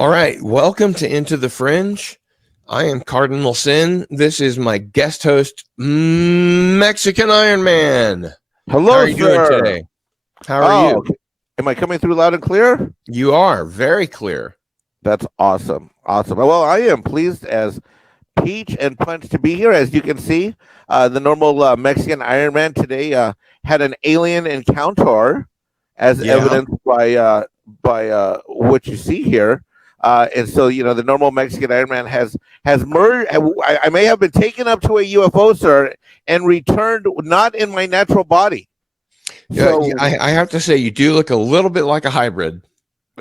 All right, welcome to Into the Fringe. I am Cardinal Sin. This is my guest host, Mexican Ironman. Hello, How are you doing sir. today? How are you? Am I coming through loud and clear? You are very clear. That's awesome. Awesome. Well, I am pleased as peach and punch to be here. As you can see, the normal Mexican Ironman today had an alien encounter, as evidenced by what you see here. And so, the normal Mexican Ironman has merged. I may have been taken up to a UFO, sir, and returned not in my natural body. So I have to say, you do look a little bit like a hybrid.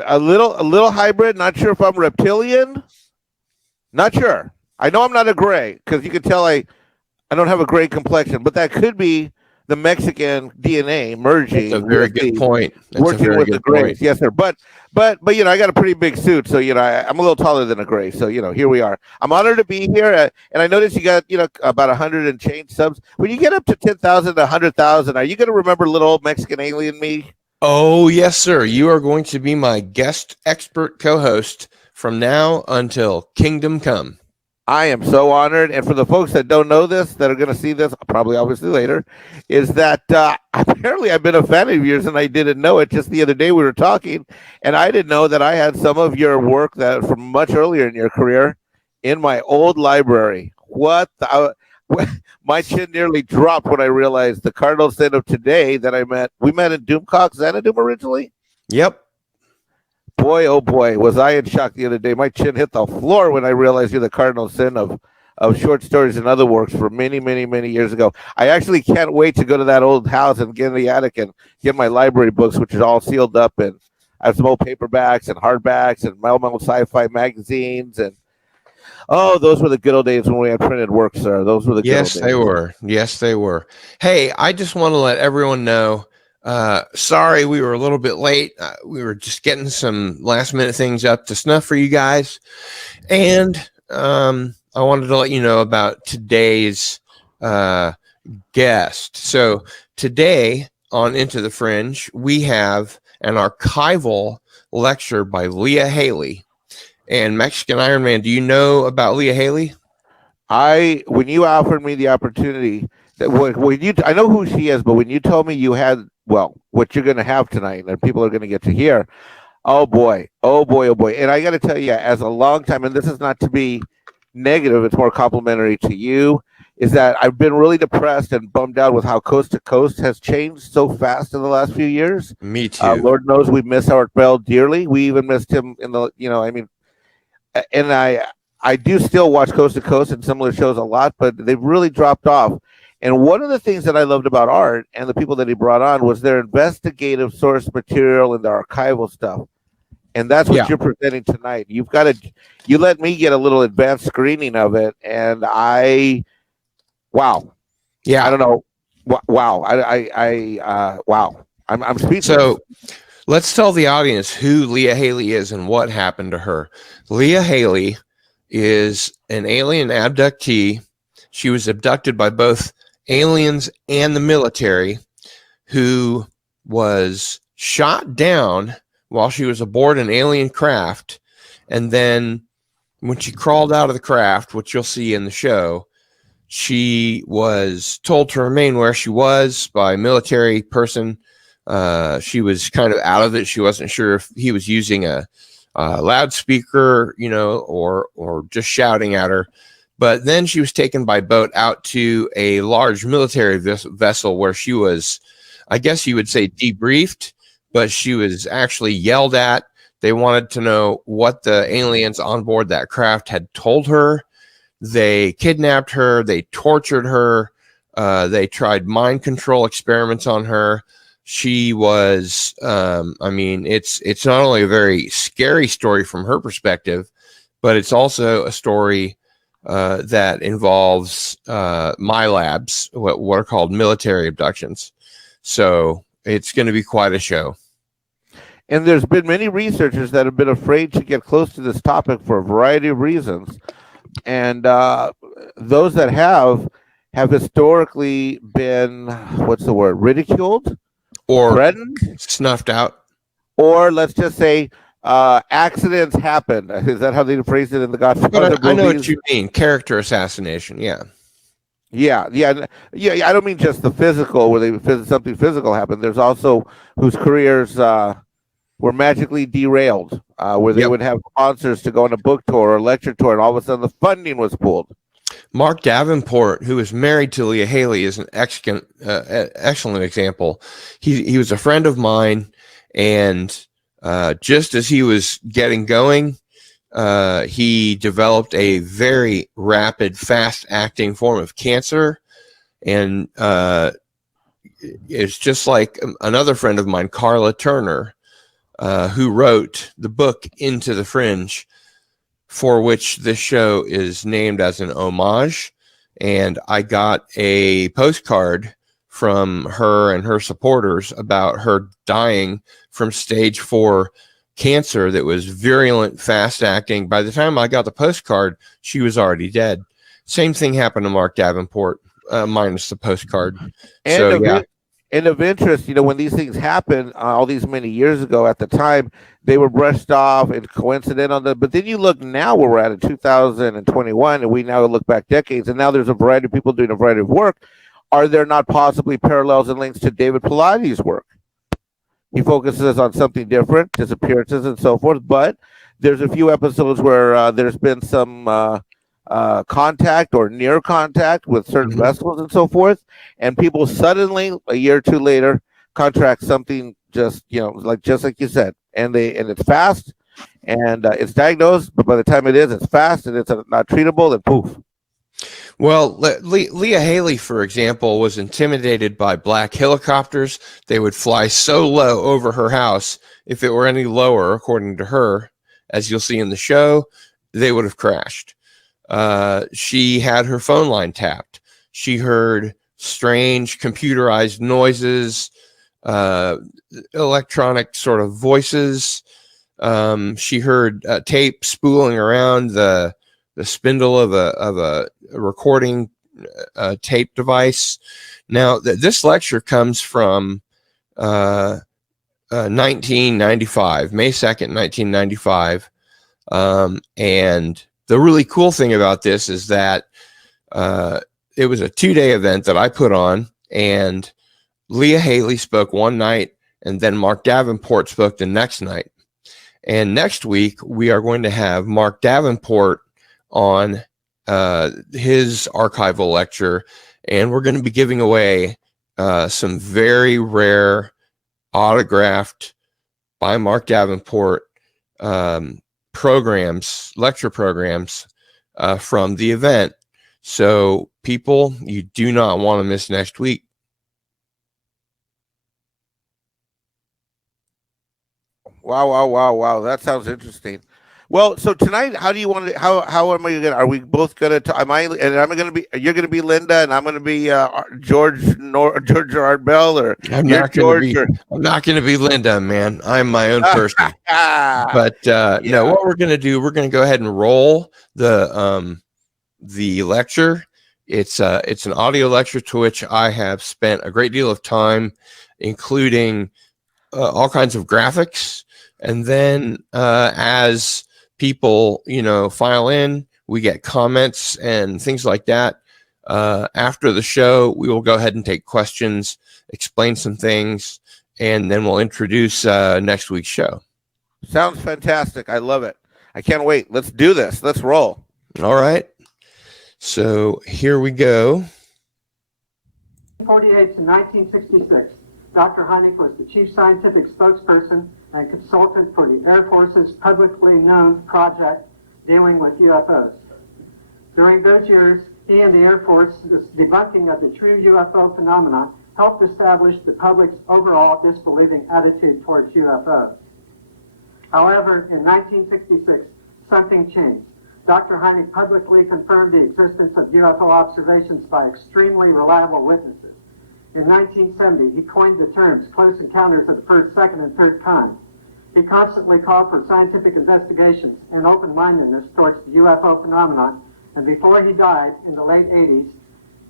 A little hybrid. Not sure if I'm reptilian. Not sure. I know I'm not a gray because you can tell I don't have a gray complexion, but that could be the Mexican DNA merging. That's a very good point. Working with the grays, yes, sir. But I got a pretty big suit, so I'm a little taller than a gray. So here we are. I'm honored to be here, and I noticed you got about 100 and change subs. When you get up to 10,000 to 100,000, are you going to remember little old Mexican alien me? Oh yes, sir. You are going to be my guest expert co-host from now until Kingdom Come. I am so honored. And for the folks that don't know this, that are going to see this, probably obviously later, is that apparently I've been a fan of yours and I didn't know it. Just the other day we were talking, and I didn't know that I had some of your work that from much earlier in your career in my old library. My chin nearly dropped when I realized the Cardinal said of today that we met in Doomcock, Xanadu originally. Yep. Boy, oh boy, was I in shock the other day. My chin hit the floor when I realized you're the Cardinal Sin of short stories and other works from many, many, many years ago. I actually can't wait to go to that old house and get in the attic and get my library books, which is all sealed up. And I have some old paperbacks and hardbacks and Metal sci-fi magazines. And those were the good old days when we had printed works, sir. Those were the good old days. Yes, they were. Yes, they were. Hey, I just want to let everyone know, sorry we were a little bit late. We were just getting some last minute things up to snuff for you guys. And I wanted to let you know about today's guest. So today on Into the Fringe, we have an archival lecture by Leah Haley. And Mexican Ironman, do you know about Leah Haley? When you offered me the opportunity, I know who she is, but when you told me you had, what you're going to have tonight, and people are going to get to hear, oh boy. And I got to tell you, as a long time, and this is not to be negative, it's more complimentary to you, is that I've been really depressed and bummed out with how Coast to Coast has changed so fast in the last few years. Me too. Lord knows we miss Art Bell dearly. We even missed him in the, and I do still watch Coast to Coast and similar shows a lot, but they've really dropped off. And one of the things that I loved about Art and the people that he brought on was their investigative source material and their archival stuff. And that's what you're presenting tonight. You let me get a little advanced screening of it. And wow. Yeah. I don't know. Wow. Wow. I'm speechless. So let's tell the audience who Leah Haley is and what happened to her. Leah Haley is an alien abductee. She was abducted by both aliens and the military, who was shot down while she was aboard an alien craft. And then when she crawled out of the craft, which you'll see in the show, she was told to remain where she was by a military person. She was kind of out of it. She wasn't sure if he was using a loudspeaker, or just shouting at her. But then she was taken by boat out to a large military vessel where she was, I guess you would say, debriefed, but she was actually yelled at. They wanted to know what the aliens on board that craft had told her. They kidnapped her. They tortured her. They tried mind control experiments on her. She was, it's not only a very scary story from her perspective, but it's also a story that involves MILABS, what are called military abductions. So it's going to be quite a show. And there's been many researchers that have been afraid to get close to this topic for a variety of reasons. And those that have historically been, ridiculed? Or threatened? Snuffed out? Or let's just say accidents happen. Is that how they phrase it in the Godfather But I know what movies? you mean. Character assassination. Yeah. Yeah. I don't mean just the physical, where something physical happened. There's also whose careers were magically derailed, where they Yep. would have sponsors to go on a book tour or a lecture tour, and all of a sudden the funding was pulled. Mark Davenport, who is married to Leah Haley, is an excellent example. He was a friend of mine, and just as he was getting going, he developed a very rapid, fast-acting form of cancer, and it's just like another friend of mine, Carla Turner, who wrote the book Into the Fringe, for which this show is named as an homage. And I got a postcard from her and her supporters about her dying from stage 4 cancer that was virulent, fast acting. By the time I got the postcard, she was already dead. Same thing happened to Mark Davenport, minus the postcard. And of interest, when these things happen, all these many years ago, at the time, they were brushed off and coincidental. But then you look now, where we're at in 2021, and we now look back decades, and now there's a variety of people doing a variety of work. Are there not possibly parallels and links to David Pilates' work? He focuses on something different, disappearances and so forth, but there's a few episodes where there's been some contact or near contact with certain vessels and so forth, and people suddenly, a year or two later, contract something just like you said, and it's fast, and it's diagnosed, but by the time it's fast and it's not treatable, then poof. Well, Leah Haley, for example, was intimidated by black helicopters. They would fly so low over her house. If it were any lower, according to her, as you'll see in the show, they would have crashed. She had her phone line tapped. She heard strange computerized noises, electronic sort of voices. She heard tape spooling around the spindle of a recording tape device. Now, this lecture comes from 1995, May 2nd, 1995. And the really cool thing about this is that it was a 2-day event that I put on, and Leah Haley spoke one night, and then Mark Davenport spoke the next night. And next week, we are going to have Mark Davenport on his archival lecture, and we're going to be giving away some very rare autographed by Mark Davenport lecture programs from the event. So people, you do not want to miss next week. Wow. That sounds interesting. Well, so tonight, how do you want to? How am I going? Are we both going to? You're going to be Linda, and I'm going to be George Gerard Bell, or I'm not going to be Linda, man. I'm my own person. But no, what we're going to do, we're going to go ahead and roll the lecture. It's an audio lecture to which I have spent a great deal of time, including all kinds of graphics, and then as people, file in, we get comments and things like that. After the show, we will go ahead and take questions, explain some things, and then we'll introduce next week's show. Sounds fantastic. I love it. I can't wait. Let's do this. Let's roll. All right. So here we go. 1948 to 1966, Dr. Hynek was the chief scientific spokesperson and consultant for the Air Force's publicly known project dealing with UFOs. During those years, he and the Air Force's debunking of the true UFO phenomena helped establish the public's overall disbelieving attitude towards UFOs. However, in 1966, something changed. Dr. Hynek publicly confirmed the existence of UFO observations by extremely reliable witnesses. In 1970, he coined the terms close encounters of the first, second, and third kind. He constantly called for scientific investigations and open-mindedness towards the UFO phenomenon, and before he died in the late 80s,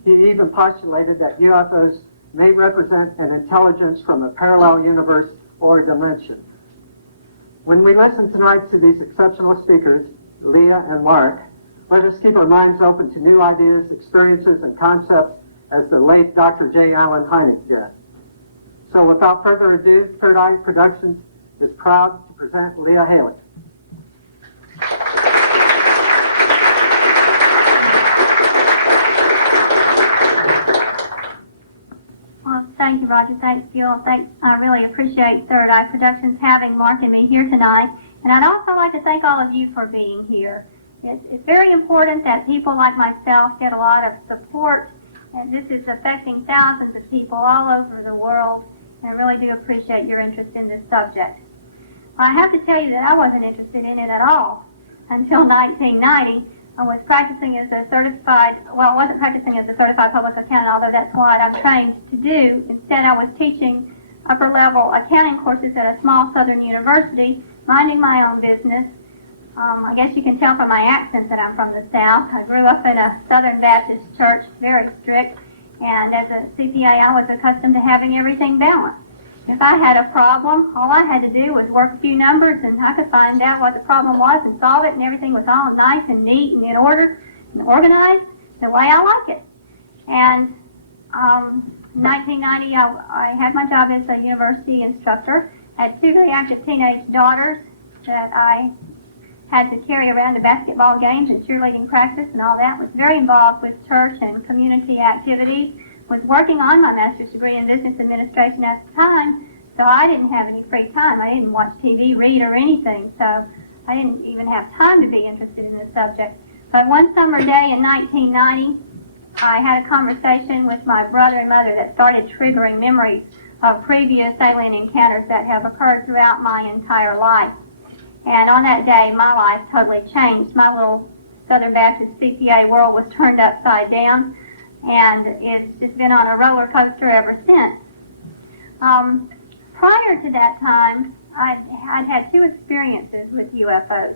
he even postulated that UFOs may represent an intelligence from a parallel universe or dimension. When we listen tonight to these exceptional speakers, Leah and Mark, let us keep our minds open to new ideas, experiences, and concepts as the late Dr. J. Allen Hynek did. So without further ado, Third Eye Productions is proud to present Leah Haley. Well, thank you, Roger. Thanks, Gil. Thanks. I really appreciate Third Eye Productions having Mark and me here tonight. And I'd also like to thank all of you for being here. It's very important that people like myself get a lot of support, and this is affecting thousands of people all over the world, and I really do appreciate your interest in this subject. I have to tell you that I wasn't interested in it at all until 1990. I was practicing as a certified, well, I wasn't practicing as a certified public accountant, although that's what I'm trained to do. Instead, I was teaching upper-level accounting courses at a small southern university, minding my own business. I guess you can tell from my accent that I'm from the South. I grew up in a Southern Baptist church, very strict, and as a CPA, I was accustomed to having everything balanced. If I had a problem, all I had to do was work a few numbers, and I could find out what the problem was and solve it, and everything was all nice and neat and in order and organized the way I like it. And in 1990, I had my job as a university instructor. I had two very active teenage daughters that I had to carry around to basketball games and cheerleading practice and all that. Was very involved with church and community activities. Was working on my master's degree in business administration at the time, so I didn't have any free time. I didn't watch TV, read, or anything, so I didn't even have time to be interested in this subject. But one summer day in 1990, I had a conversation with my brother and mother that started triggering memories of previous alien encounters that have occurred throughout my entire life. And on that day, my life totally changed. My little Southern Baptist CPA world was turned upside down, and it's just been on a roller coaster ever since. Prior to that time, I'd had two experiences with UFOs.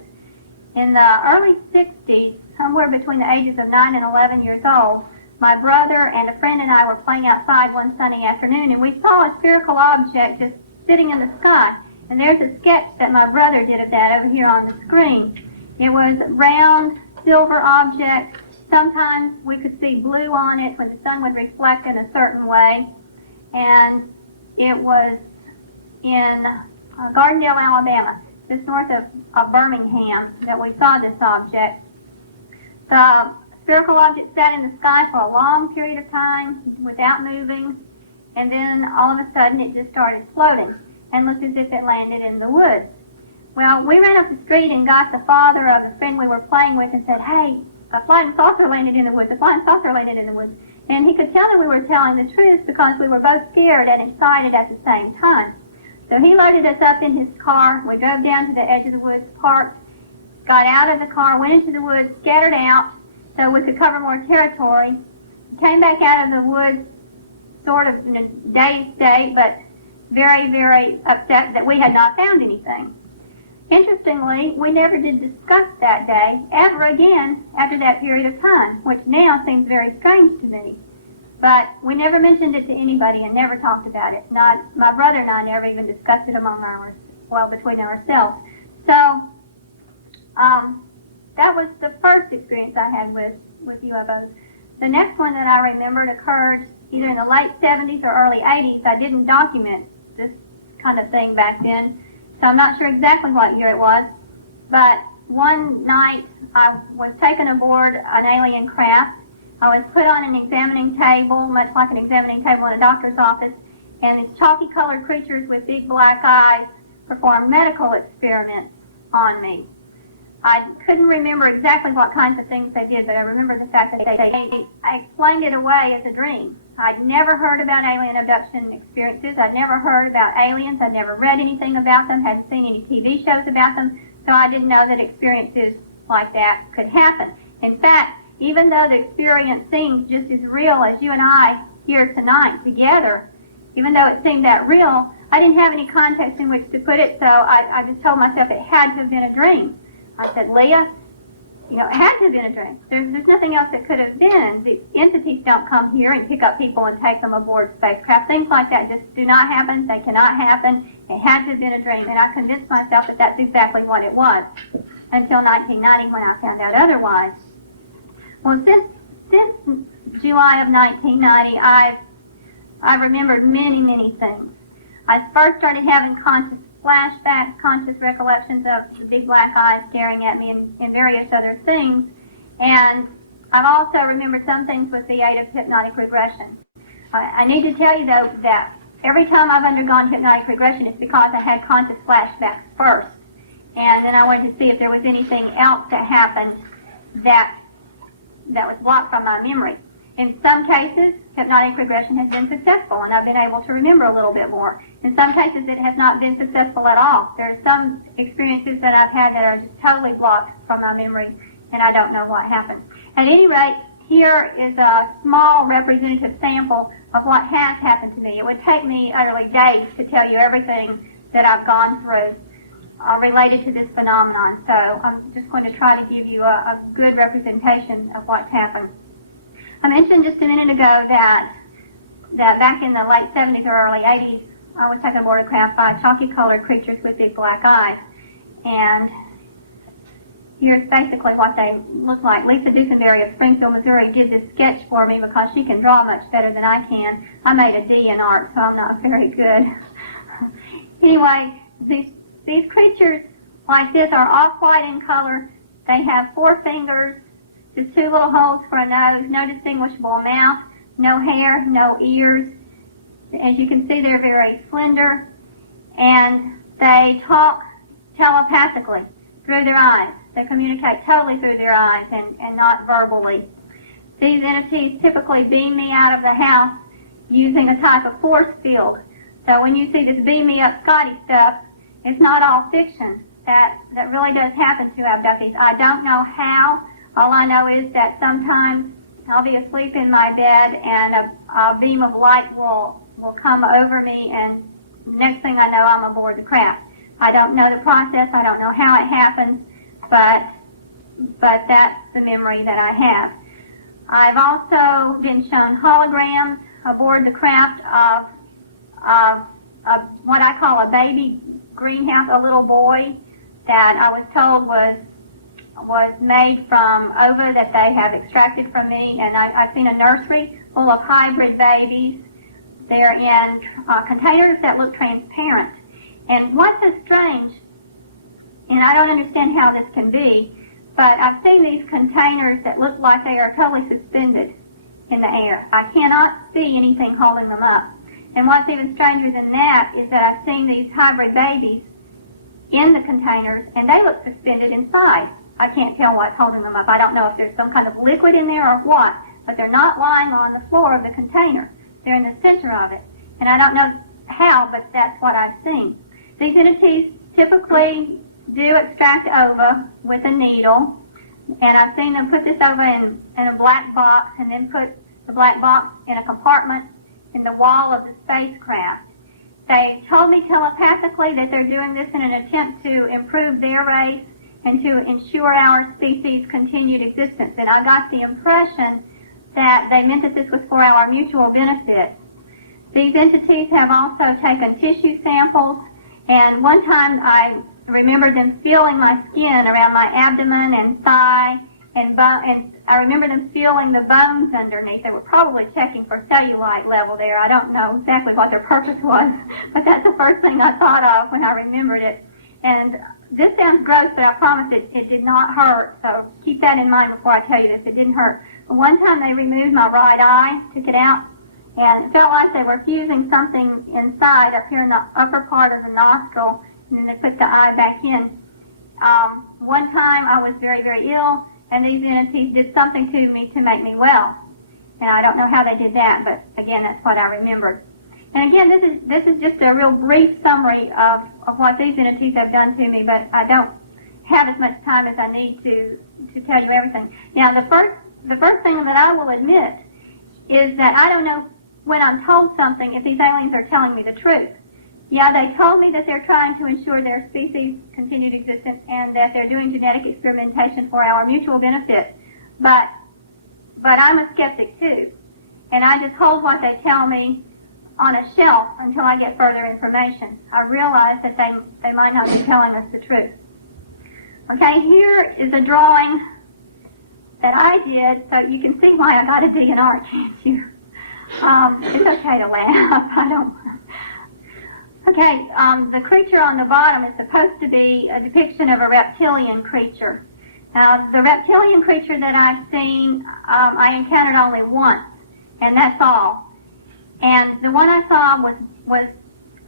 In the early 60s, somewhere between the ages of 9 and 11 years old, my brother and a friend and I were playing outside one sunny afternoon, and we saw a spherical object just sitting in the sky. And there's a sketch that my brother did of that over here on the screen. It was a round, silver object. Sometimes we could see blue on it when the sun would reflect in a certain way. And it was in Gardendale, Alabama, just north of Birmingham, that we saw this object. The spherical object sat in the sky for a long period of time without moving, and then all of a sudden it just started floating and looked as if it landed in the woods. Well, we ran up the street and got the father of the friend we were playing with and said, "Hey, a flying saucer landed in the woods, a flying saucer landed in the woods." And he could tell that we were telling the truth because we were both scared and excited at the same time. So he loaded us up in his car. We drove down to the edge of the woods, parked, got out of the car, went into the woods, scattered out so we could cover more territory, came back out of the woods sort of in a dazed state, but very, very upset that we had not found anything. Interestingly, we never did discuss that day ever again after that period of time, which now seems very strange to me. But we never mentioned it to anybody and never talked about it. Not my brother and I never even discussed it between ourselves. So that was the first experience I had with UFOs. The next one that I remembered occurred either in the late 70s or early 80s. I didn't document this kind of thing back then, so I'm not sure exactly what year it was. But one night I was taken aboard an alien craft. I was put on an examining table, much like an examining table in a doctor's office, and these chalky-colored creatures with big black eyes performed medical experiments on me. I couldn't remember exactly what kinds of things they did, but I remember the fact that I explained it away as a dream. I'd never heard about alien abduction experiences. I'd never heard about aliens. I'd never read anything about them, hadn't seen any TV shows about them, so I didn't know that experiences like that could happen. In fact, even though the experience seemed just as real as you and I here tonight together, even though it seemed that real, I didn't have any context in which to put it, so I just told myself it had to have been a dream. I said, Leah, You know, it had to have been a dream. There's nothing else that could have been. The entities don't come here and pick up people and take them aboard spacecraft. Things like that just do not happen. They cannot happen. It had to have been a dream. And I convinced myself that that's exactly what it was until 1990 when I found out otherwise. Well, since July of 1990, I remembered many things. I first started having conscious flashbacks, conscious recollections of the big black eyes staring at me and various other things. And I've also remembered some things with the aid of hypnotic regression. I need to tell you, though, that every time I've undergone hypnotic regression, it's because I had conscious flashbacks first. And then I wanted to see if there was anything else that happened that was blocked from my memory. In some cases, hypnotic regression has been successful, and I've been able to remember a little bit more. In some cases, it has not been successful at all. There are some experiences that I've had that are just totally blocked from my memory, and I don't know what happened. At any rate, here is a small representative sample of what has happened to me. It would take me utterly days to tell you everything that I've gone through related to this phenomenon. So I'm just going to try to give you a good representation of what's happened. I mentioned just a minute ago that back in the late 70s or early 80s, I was taken aboard a craft by chalky-colored creatures with big black eyes. And here's basically what they look like. Lisa Dusenberry of Springfield, Missouri did this sketch for me because she can draw much better than I can. I made a D in art, so I'm not very good. Anyway, these creatures like this are off-white in color. They have 4 fingers, just 2 little holes for a nose, no distinguishable mouth, no hair, no ears. As you can see, they're very slender, and they talk telepathically through their eyes. They communicate totally through their eyes and not verbally. These entities typically beam me out of the house using a type of force field. So when you see this beam me up Scotty stuff, it's not all fiction. That really does happen to abductees. I don't know how. All I know is that sometimes I'll be asleep in my bed and a beam of light will come over me, and next thing I know, I'm aboard the craft. I don't know the process. I don't know how it happens, but that's the memory that I have. I've also been shown holograms aboard the craft of what I call a baby greenhouse, a little boy that I was told was made from ova that they have extracted from me, and I've seen a nursery full of hybrid babies. They're in containers that look transparent. And what's so strange, and I don't understand how this can be, but I've seen these containers that look like they are totally suspended in the air. I cannot see anything holding them up. And what's even stranger than that is that I've seen these hybrid babies in the containers, and they look suspended inside. I can't tell what's holding them up. I don't know if there's some kind of liquid in there or what, but they're not lying on the floor of the container. They're in the center of it. And I don't know how, but that's what I've seen. These entities typically do extract ova with a needle, and I've seen them put this ova in a black box and then put the black box in a compartment in the wall of the spacecraft. They told me telepathically that they're doing this in an attempt to improve their race and to ensure our species' continued existence. And I got the impression that they meant that this was for our mutual benefit. These entities have also taken tissue samples, and one time I remember them feeling my skin around my abdomen and thigh, and I remember them feeling the bones underneath. They were probably checking for cellulite level there. I don't know exactly what their purpose was, but that's the first thing I thought of when I remembered it. And this sounds gross, but I promise it did not hurt, so keep that in mind before I tell you this. It didn't hurt. But one time they removed my right eye, took it out, and it felt like they were fusing something inside up here in the upper part of the nostril, and then they put the eye back in. One time I was very, very ill, and these entities did something to me to make me well. And I don't know how they did that, but again, that's what I remembered. And again, this is just a real brief summary of what these entities have done to me, but I don't have as much time as I need to tell you everything. Now, the first thing that I will admit is that I don't know when I'm told something if these aliens are telling me the truth. Yeah, they told me that they're trying to ensure their species' continued existence and that they're doing genetic experimentation for our mutual benefit. But I'm a skeptic too, and I just hold what they tell me on a shelf until I get further information. I realize that they might not be telling us the truth. Okay, here is a drawing that I did, so you can see why I got a DNR, can't you? It's okay to laugh. I don't. Okay, the creature on the bottom is supposed to be a depiction of a reptilian creature. Now, the reptilian creature that I've seen, I encountered only once, and that's all. And the one I saw was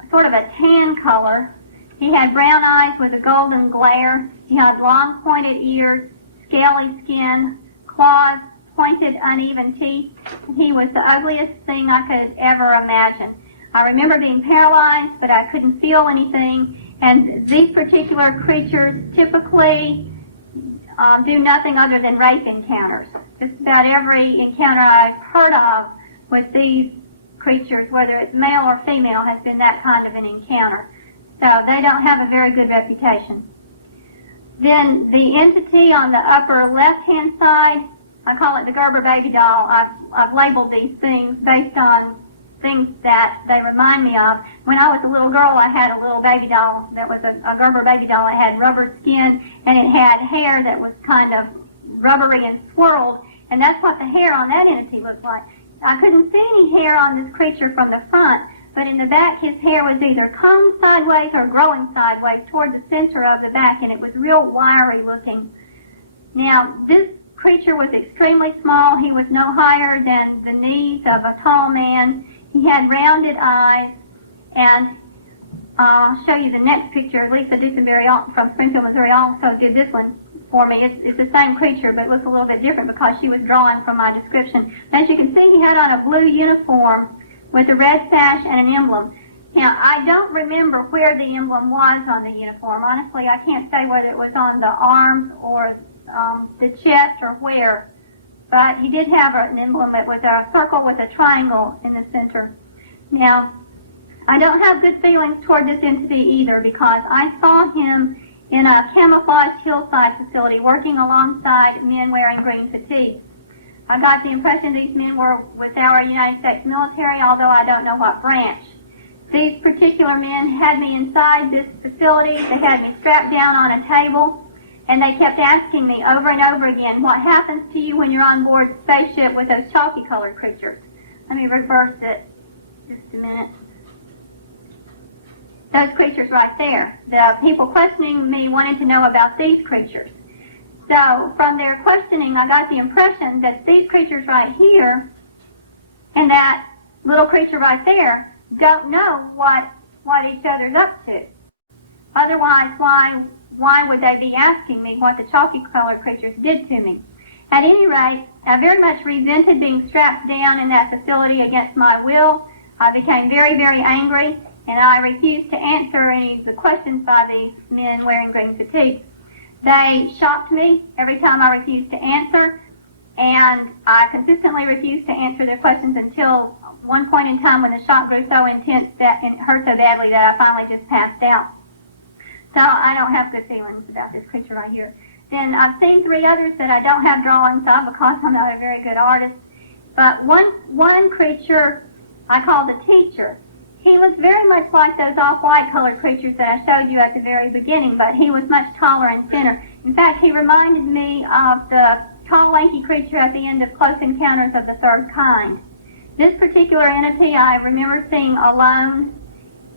sort of a tan color. He had brown eyes with a golden glare. He had long pointed ears, scaly skin, claws, pointed uneven teeth. He was the ugliest thing I could ever imagine. I remember being paralyzed, but I couldn't feel anything. And these particular creatures typically do nothing other than rape encounters. Just about every encounter I've heard of with these creatures, whether it's male or female, has been that kind of an encounter. So they don't have a very good reputation. Then the entity on the upper left-hand side, I call it the Gerber baby doll. I've labeled these things based on things that they remind me of. When I was a little girl, I had a little baby doll that was a Gerber baby doll. It had rubber skin, and it had hair that was kind of rubbery and swirled, and that's what the hair on that entity looked like. I couldn't see any hair on this creature from the front, but in the back his hair was either combed sideways or growing sideways toward the center of the back, and it was real wiry looking. Now, this creature was extremely small. He was no higher than the knees of a tall man. He had rounded eyes, and I'll show you the next picture. Lisa Dusenberry from Springfield, Missouri also did this one for me. It's the same creature, but it looks a little bit different because she was drawing from my description. As you can see, he had on a blue uniform with a red sash and an emblem. Now, I don't remember where the emblem was on the uniform. Honestly, I can't say whether it was on the arms or the chest or where. But he did have an emblem that was a circle with a triangle in the center. Now, I don't have good feelings toward this entity either because I saw him in a camouflaged hillside facility working alongside men wearing green fatigues. I got the impression these men were with our United States military, although I don't know what branch. These particular men had me inside this facility. They had me strapped down on a table. And they kept asking me over and over again, what happens to you when you're on board the spaceship with those chalky-colored creatures? Let me reverse it just a minute. Those creatures right there. The people questioning me wanted to know about these creatures. So from their questioning, I got the impression that these creatures right here and that little creature right there don't know what each other's up to. Otherwise, why would they be asking me what the chalky-colored creatures did to me? At any rate, I very much resented being strapped down in that facility against my will. I became very, very angry, and I refused to answer any of the questions by these men wearing green fatigues. They shocked me every time I refused to answer, and I consistently refused to answer their questions until one point in time when the shock grew so intense that it hurt so badly that I finally just passed out. So I don't have good feelings about this creature right here. Then I've seen 3 others that I don't have drawings of because I'm not a very good artist. But one creature I call the teacher. He was very much like those off-white colored creatures that I showed you at the very beginning, but he was much taller and thinner. In fact, he reminded me of the tall, lanky creature at the end of Close Encounters of the Third Kind. This particular entity I remember seeing alone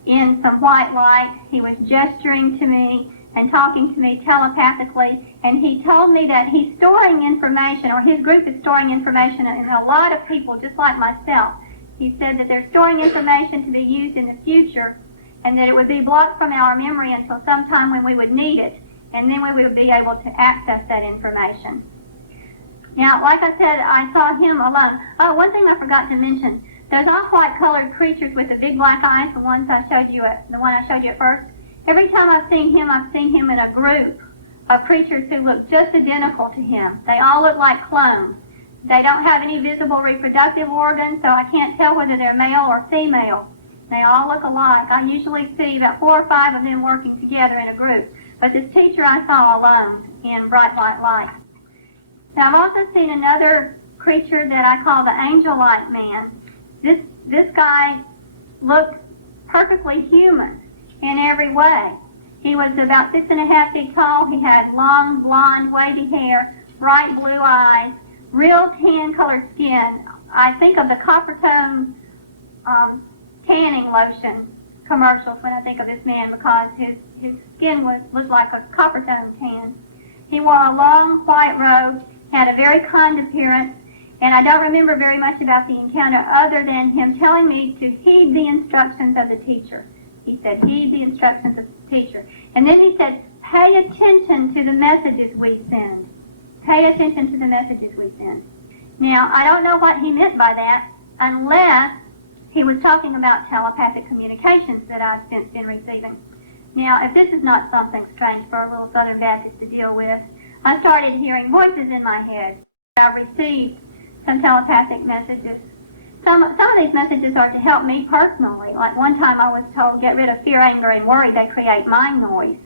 in some white light. He was gesturing to me and talking to me telepathically, and he told me that he's storing information, or his group is storing information in a lot of people just like myself. He said that they're storing information to be used in the future, and that it would be blocked from our memory until sometime when we would need it, and then we would be able to access that information. Now, like I said, I saw him alone. Oh, one thing I forgot to mention. Those off-white colored creatures with the big black eyes, the one I showed you at first, every time I've seen him in a group of creatures who look just identical to him. They all look like clones. They don't have any visible reproductive organs, so I can't tell whether they're male or female. They all look alike. I usually see about 4 or 5 of them working together in a group. But this teacher I saw alone in bright white light. Now, I've also seen another creature that I call the angel-like man. This guy looked perfectly human in every way. He was about 6.5 feet tall. He had long, blonde, wavy hair, bright blue eyes, real tan-colored skin. I think of the Coppertone tanning lotion commercials when I think of this man, because his skin looked like a Coppertone tan. He wore a long white robe, had a very kind appearance, and I don't remember very much about the encounter other than him telling me to heed the instructions of the teacher. He said, heed the instructions of the teacher. And then he said, pay attention to the messages we send. Pay attention to the messages we send. Now, I don't know what he meant by that, unless he was talking about telepathic communications that I've since been receiving. Now, if this is not something strange for a little Southern Baptist to deal with, I started hearing voices in my head. I received some telepathic messages. Some of these messages are to help me personally. Like one time I was told, get rid of fear, anger, and worry. They create mind noise.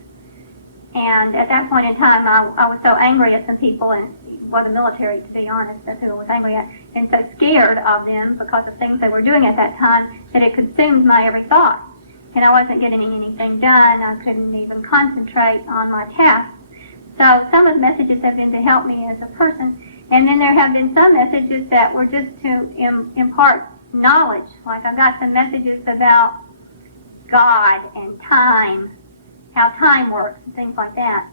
And at that point in time, I was so angry at some people, and well, the military, to be honest, that's who I was angry at, and so scared of them because of things they were doing at that time, that it consumed my every thought. And I wasn't getting anything done. I couldn't even concentrate on my tasks. So some of the messages have been to help me as a person. And then there have been some messages that were just to impart knowledge. Like I got some messages about God and time, how time works, and things like that.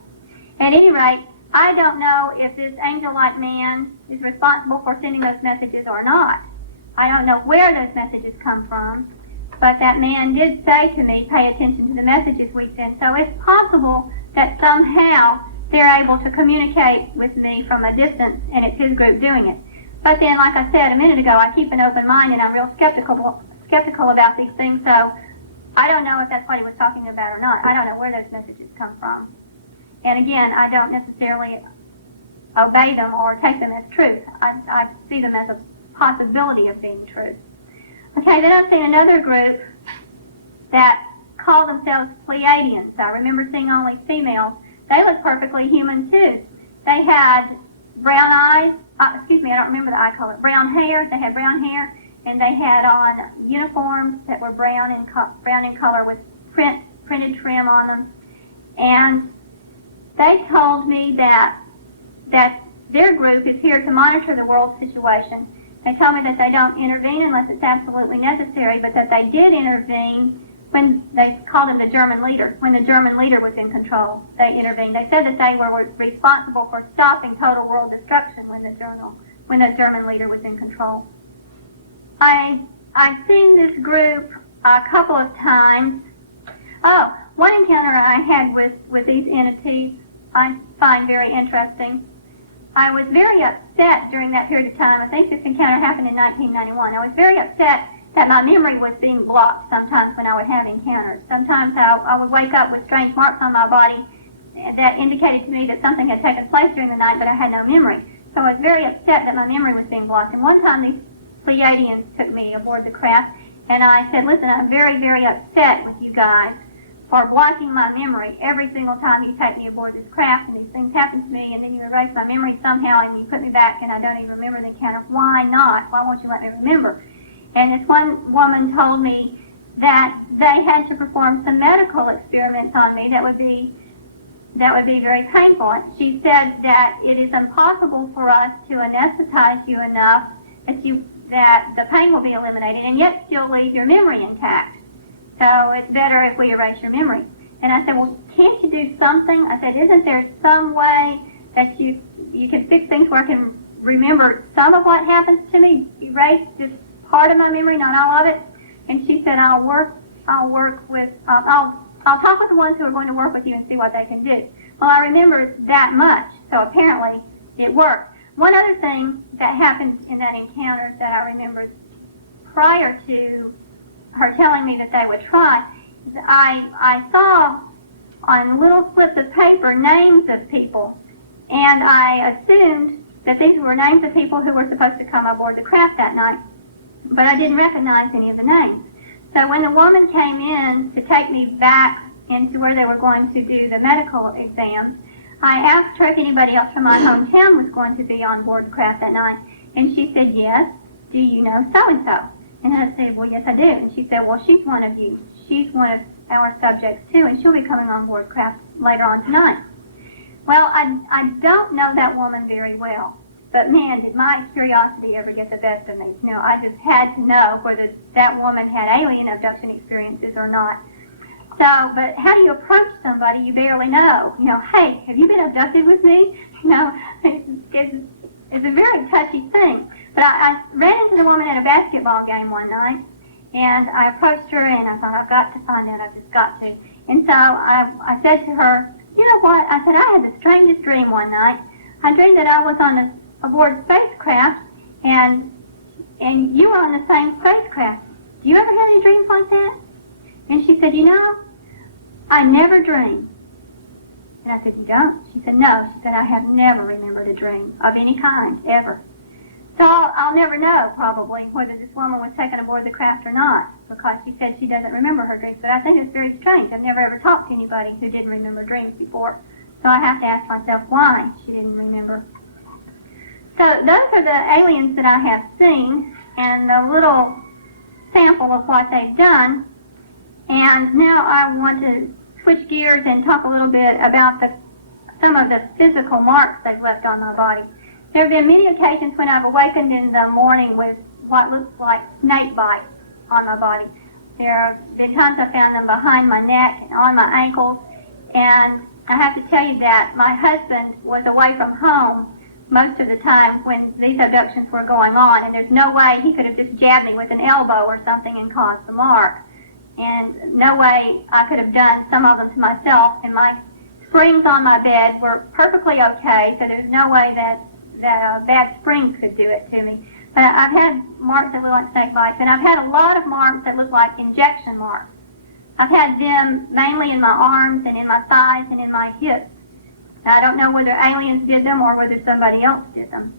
At any rate, I don't know if this angel-like man is responsible for sending those messages or not. I don't know where those messages come from, but that man did say to me, pay attention to the messages we send. So it's possible that somehow they're able to communicate with me from a distance, and it's his group doing it. But then, like I said a minute ago, I keep an open mind, and I'm real skeptical about these things, so I don't know if that's what he was talking about or not. I don't know where those messages come from. And again, I don't necessarily obey them or take them as truth. I see them as a possibility of being truth. Okay, then I've seen another group that call themselves Pleiadians. I remember seeing only females. They look perfectly human too. They had brown eyes, I don't remember the eye color, brown hair. They had brown hair, and they had on uniforms that were brown in color with printed trim on them. And they told me that their group is here to monitor the world situation. They told me that they don't intervene unless it's absolutely necessary, but that they did intervene when they called it the German leader. When the German leader was in control, they intervened. They said that they were responsible for stopping total world destruction when the German leader was in control. I've seen this group a couple of times. Oh, one encounter I had with these entities I find very interesting. I was very upset during that period of time. I think this encounter happened in 1991. I was very upset that my memory was being blocked sometimes when I would have encounters. Sometimes I would wake up with strange marks on my body that indicated to me that something had taken place during the night, but I had no memory. So I was very upset that my memory was being blocked. And one time these Pleiadians took me aboard the craft, and I said, listen, I'm very, very upset with you guys for blocking my memory every single time you take me aboard this craft, and these things happen to me, and then you erase my memory somehow, and you put me back, and I don't even remember the encounter. Why not? Why won't you let me remember? And this one woman told me that they had to perform some medical experiments on me that would be very painful. She said that it is impossible for us to anesthetize you enough that the pain will be eliminated, and yet still leave your memory intact. So it's better if we erase your memory. And I said, well, can't you do something? I said, isn't there some way that you can fix things where I can remember some of what happens to me, erase just part of my memory, not all of it? And she said, I'll talk with the ones who are going to work with you and see what they can do. Well, I remember that much, so apparently it worked. One other thing that happened in that encounter that I remember prior to her telling me that they would try, I saw on little slips of paper names of people, and I assumed that these were names of people who were supposed to come aboard the craft that night, but I didn't recognize any of the names. So when the woman came in to take me back into where they were going to do the medical exams, I asked her if anybody else from my hometown was going to be on board the craft that night. And she said, yes. Do you know so-and-so? And I said, well, yes, I do. And she said, well, she's one of you. She's one of our subjects, too, and she'll be coming on board craft later on tonight. Well, I don't know that woman very well. But, man, did my curiosity ever get the best of me. You know, I just had to know whether that woman had alien abduction experiences or not. So, but how do you approach somebody you barely know? You know, hey, have you been abducted with me? You know, it's a very touchy thing. But I ran into the woman at a basketball game one night, and I approached her, and I thought, I've got to find out, I've just got to. And so I said to her, you know what? I said, I had the strangest dream one night. I dreamed that I was on aboard spacecraft, and you were on the same spacecraft. Do you ever have any dreams like that? And she said, you know, I never dream. And I said, you don't? She said, no. She said, I have never remembered a dream of any kind, ever. So I'll never know, probably, whether this woman was taken aboard the craft or not, because she said she doesn't remember her dreams. But I think it's very strange. I've never ever talked to anybody who didn't remember dreams before. So I have to ask myself why she didn't remember. So those are the aliens that I have seen, and a little sample of what they've done. And now I want to switch gears and talk a little bit about some of the physical marks they've left on my body. There have been many occasions when I've awakened in the morning with what looks like snake bites on my body. There have been times I found them behind my neck and on my ankles. And I have to tell you that my husband was away from home most of the time when these abductions were going on, and there's no way he could have just jabbed me with an elbow or something and caused the mark. And no way I could have done some of them to myself. And my springs on my bed were perfectly okay, so there's no way that bad springs could do it to me. But I've had marks that look like snake bites, and I've had a lot of marks that look like injection marks. I've had them mainly in my arms and in my thighs and in my hips. Now, I don't know whether aliens did them or whether somebody else did them.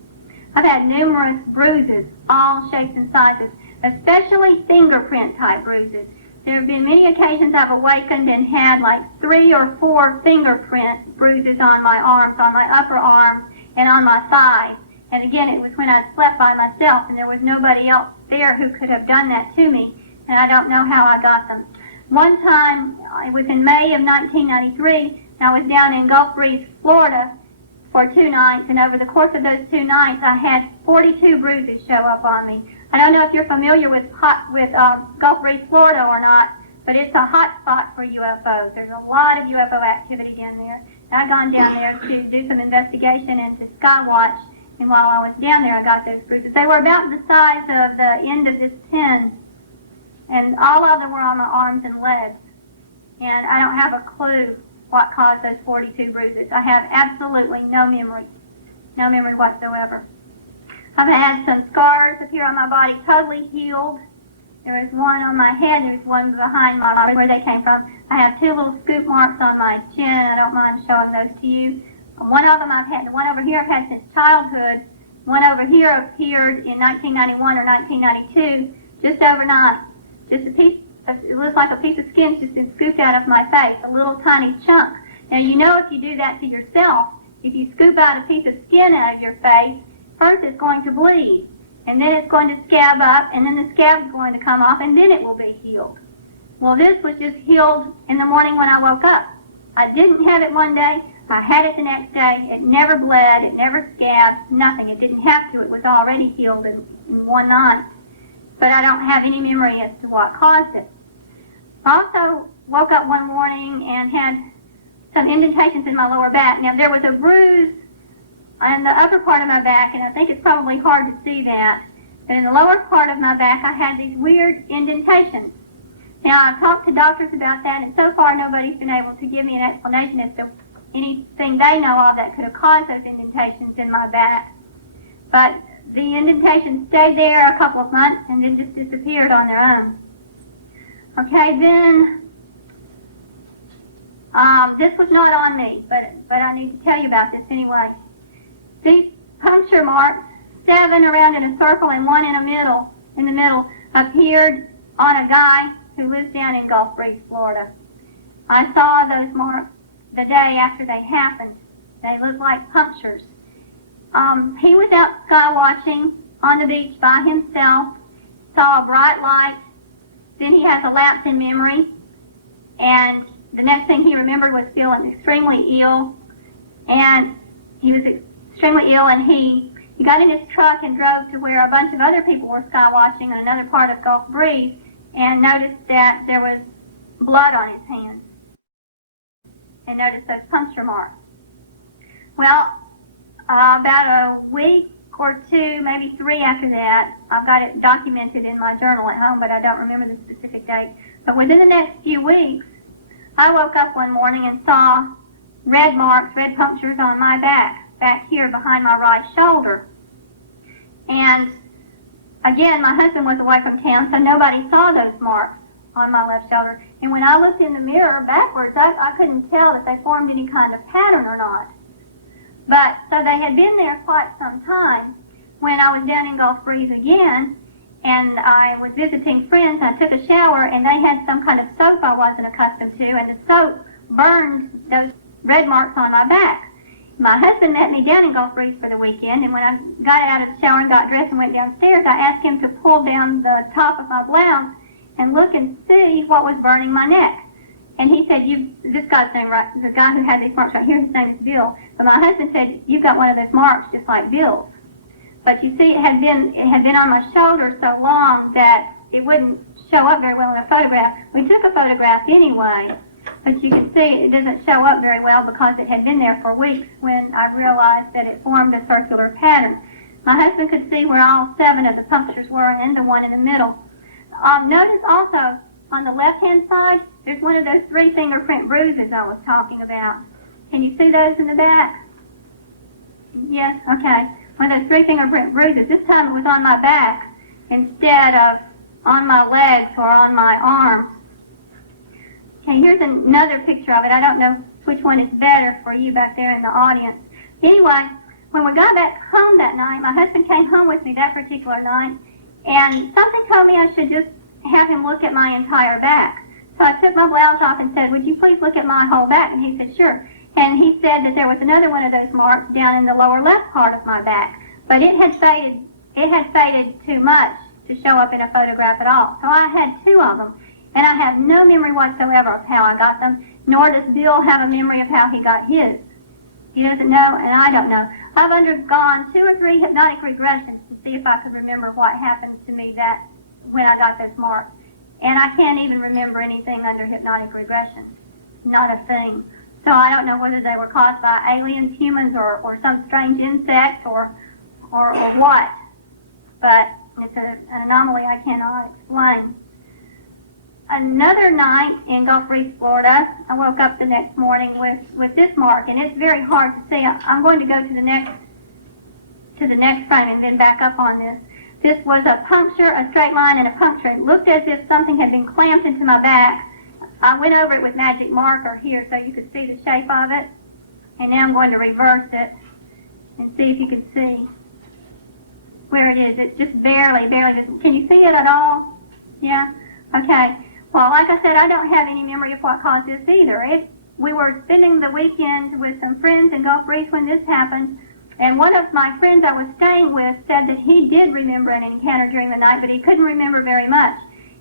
I've had numerous bruises, all shapes and sizes, especially fingerprint-type bruises. There have been many occasions I've awakened and had like 3 or 4 fingerprint bruises on my arms, on my upper arms, and on my thighs. And again, it was when I slept by myself, and there was nobody else there who could have done that to me, and I don't know how I got them. One time, it was in May of 1993, and I was down in Gulf Breeze, Florida, for 2 nights, and over the course of those 2 nights, I had 42 bruises show up on me. I don't know if you're familiar with Gulf Breeze, Florida or not, but it's a hot spot for UFOs. There's a lot of UFO activity down there. I'd gone down there to do some investigation and to skywatch, and while I was down there, I got those bruises. They were about the size of the end of this pen, and all of them were on my arms and legs. And I don't have a clue what caused those 42 bruises. I have absolutely no memory whatsoever. I've had some scars appear on my body, totally healed. There was one on my head, there's one behind my eye, where they came from. I have 2 little scoop marks on my chin. I don't mind showing those to you. One of them I've had, the one over here I've had since childhood. One over here appeared in 1991 or 1992, just overnight. Just a piece, it looks like a piece of skin just been scooped out of my face, a little tiny chunk. Now you know if you do that to yourself, if you scoop out a piece of skin out of your face, first it's going to bleed, and then it's going to scab up, and then the scab is going to come off, and then it will be healed. Well, this was just healed in the morning when I woke up. I didn't have it one day. I had it the next day. It never bled. It never scabbed. Nothing. It didn't have to. It was already healed in one night. But I don't have any memory as to what caused it. I also woke up one morning and had some indentations in my lower back. Now, there was a bruise on the upper part of my back, and I think it's probably hard to see that. But in the lower part of my back, I had these weird indentations. Now, I've talked to doctors about that, and so far nobody's been able to give me an explanation as to anything they know of that could have caused those indentations in my back. But the indentations stayed there a couple of months and then just disappeared on their own. Okay, then, this was not on me, but I need to tell you about this anyway. These puncture marks, 7 around in a circle and 1 in the middle, appeared on a guy who lives down in Gulf Breeze, Florida. I saw those marks the day after they happened. They looked like punctures. He was out sky watching on the beach by himself, saw a bright light, then he has a lapse in memory, and the next thing he remembered was feeling extremely ill, and he was extremely ill, and he got in his truck and drove to where a bunch of other people were sky watching in another part of Gulf Breeze, and noticed that there was blood on his hands, and noticed those puncture marks. Well, about a week or two, maybe 3 after that, I've got it documented in my journal at home, but I don't remember the specific date. But within the next few weeks, I woke up one morning and saw red marks, red punctures on my back here behind my right shoulder. And again, my husband was away from town, so nobody saw those marks on my left shoulder. And when I looked in the mirror backwards, I couldn't tell if they formed any kind of pattern or not. But, so they had been there quite some time. When I was down in Gulf Breeze again, and I was visiting friends, I took a shower, and they had some kind of soap I wasn't accustomed to, and the soap burned those red marks on my back. My husband met me down in Gulf Breeze for the weekend, and when I got out of the shower and got dressed and went downstairs, I asked him to pull down the top of my blouse and look and see what was burning my neck. And he said, this guy's name, right, the guy who had these marks right here, his name is Bill. But my husband said, you've got one of those marks just like Bill's. But you see, it had been on my shoulder so long that it wouldn't show up very well in a photograph. We took a photograph anyway, but you can see it doesn't show up very well because it had been there for weeks when I realized that it formed a circular pattern. My husband could see where all 7 of the punctures were and the one in the middle. Notice also on the left-hand side, there's one of those 3 fingerprint bruises I was talking about. Can you see those in the back? Yes, okay. One of those 3 fingerprint bruises. This time it was on my back instead of on my legs or on my arms. Okay, here's another picture of it. I don't know which one is better for you back there in the audience. Anyway, when we got back home that night, my husband came home with me that particular night, and something told me I should just have him look at my entire back. So I took my blouse off and said, would you please look at my whole back? And he said, sure. And he said that there was another one of those marks down in the lower left part of my back. But it had faded too much to show up in a photograph at all. So I had 2 of them. And I have no memory whatsoever of how I got them, nor does Bill have a memory of how he got his. He doesn't know, and I don't know. I've undergone 2 or 3 hypnotic regressions to see if I could remember what happened to me when I got those marks. And I can't even remember anything under hypnotic regression. Not a thing. So I don't know whether they were caused by aliens, humans, or some strange insect, or what. But it's an anomaly I cannot explain. Another night in Gulf Breeze, Florida, I woke up the next morning with this mark, and it's very hard to see. I'm going to go to the next frame and then back up on this. This was a puncture, a straight line, and a puncture. It looked as if something had been clamped into my back. I went over it with magic marker here so you could see the shape of it. And now I'm going to reverse it and see if you can see where it is. It's just barely. Can you see it at all? Yeah? Okay. Well, like I said, I don't have any memory of what caused this either. We were spending the weekend with some friends in Gulf Breeze when this happened. And one of my friends I was staying with said that he did remember an encounter during the night, but he couldn't remember very much.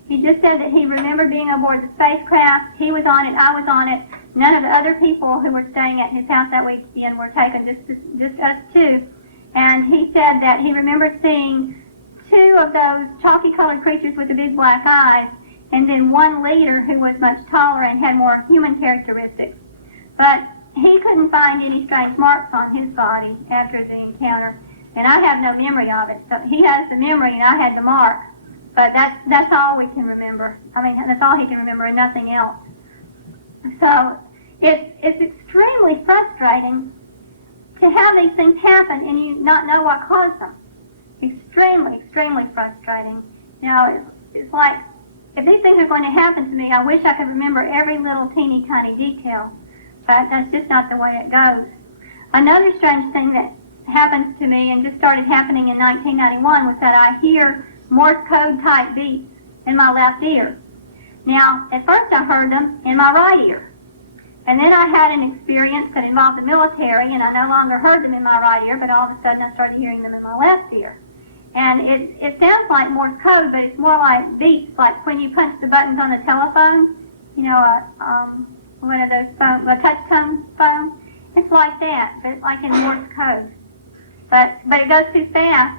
He just said that he remembered being aboard the spacecraft. He was on it, I was on it. None of the other people who were staying at his house that weekend were taken, just us 2. And he said that he remembered seeing 2 of those chalky-colored creatures with the big black eyes, and then 1 leader who was much taller and had more human characteristics. But he couldn't find any strange marks on his body after the encounter, and I have no memory of it. So he has the memory, and I had the mark. But that's all we can remember. I mean, that's all he can remember, and nothing else. So it's extremely frustrating to have these things happen and you not know what caused them. Extremely, extremely frustrating. You know, it's like, if these things are going to happen to me, I wish I could remember every little teeny tiny detail. But that's just not the way it goes. Another strange thing that happens to me, and just started happening in 1991, was that I hear Morse code type beats in my left ear. Now, at first I heard them in my right ear. And then I had an experience that involved the military, and I no longer heard them in my right ear, but all of a sudden I started hearing them in my left ear. And it sounds like Morse code, but it's more like beeps, like when you punch the buttons on the telephone, you know, one of those phones, a touch-tone phone. It's like that, but it's like in Morse code. But it goes too fast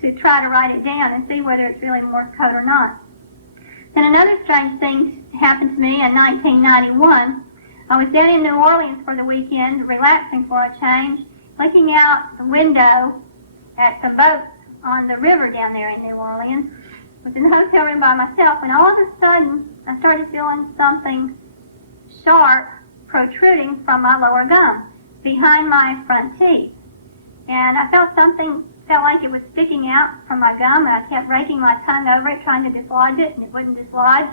to try to write it down and see whether it's really Morse code or not. Then another strange thing happened to me in 1991. I was down in New Orleans for the weekend, relaxing for a change, looking out the window at some boats on the river down there in New Orleans. I was in the hotel room by myself, and all of a sudden, I started feeling something sharp protruding from my lower gum, behind my front teeth. And I felt like it was sticking out from my gum, and I kept raking my tongue over it, trying to dislodge it, and it wouldn't dislodge.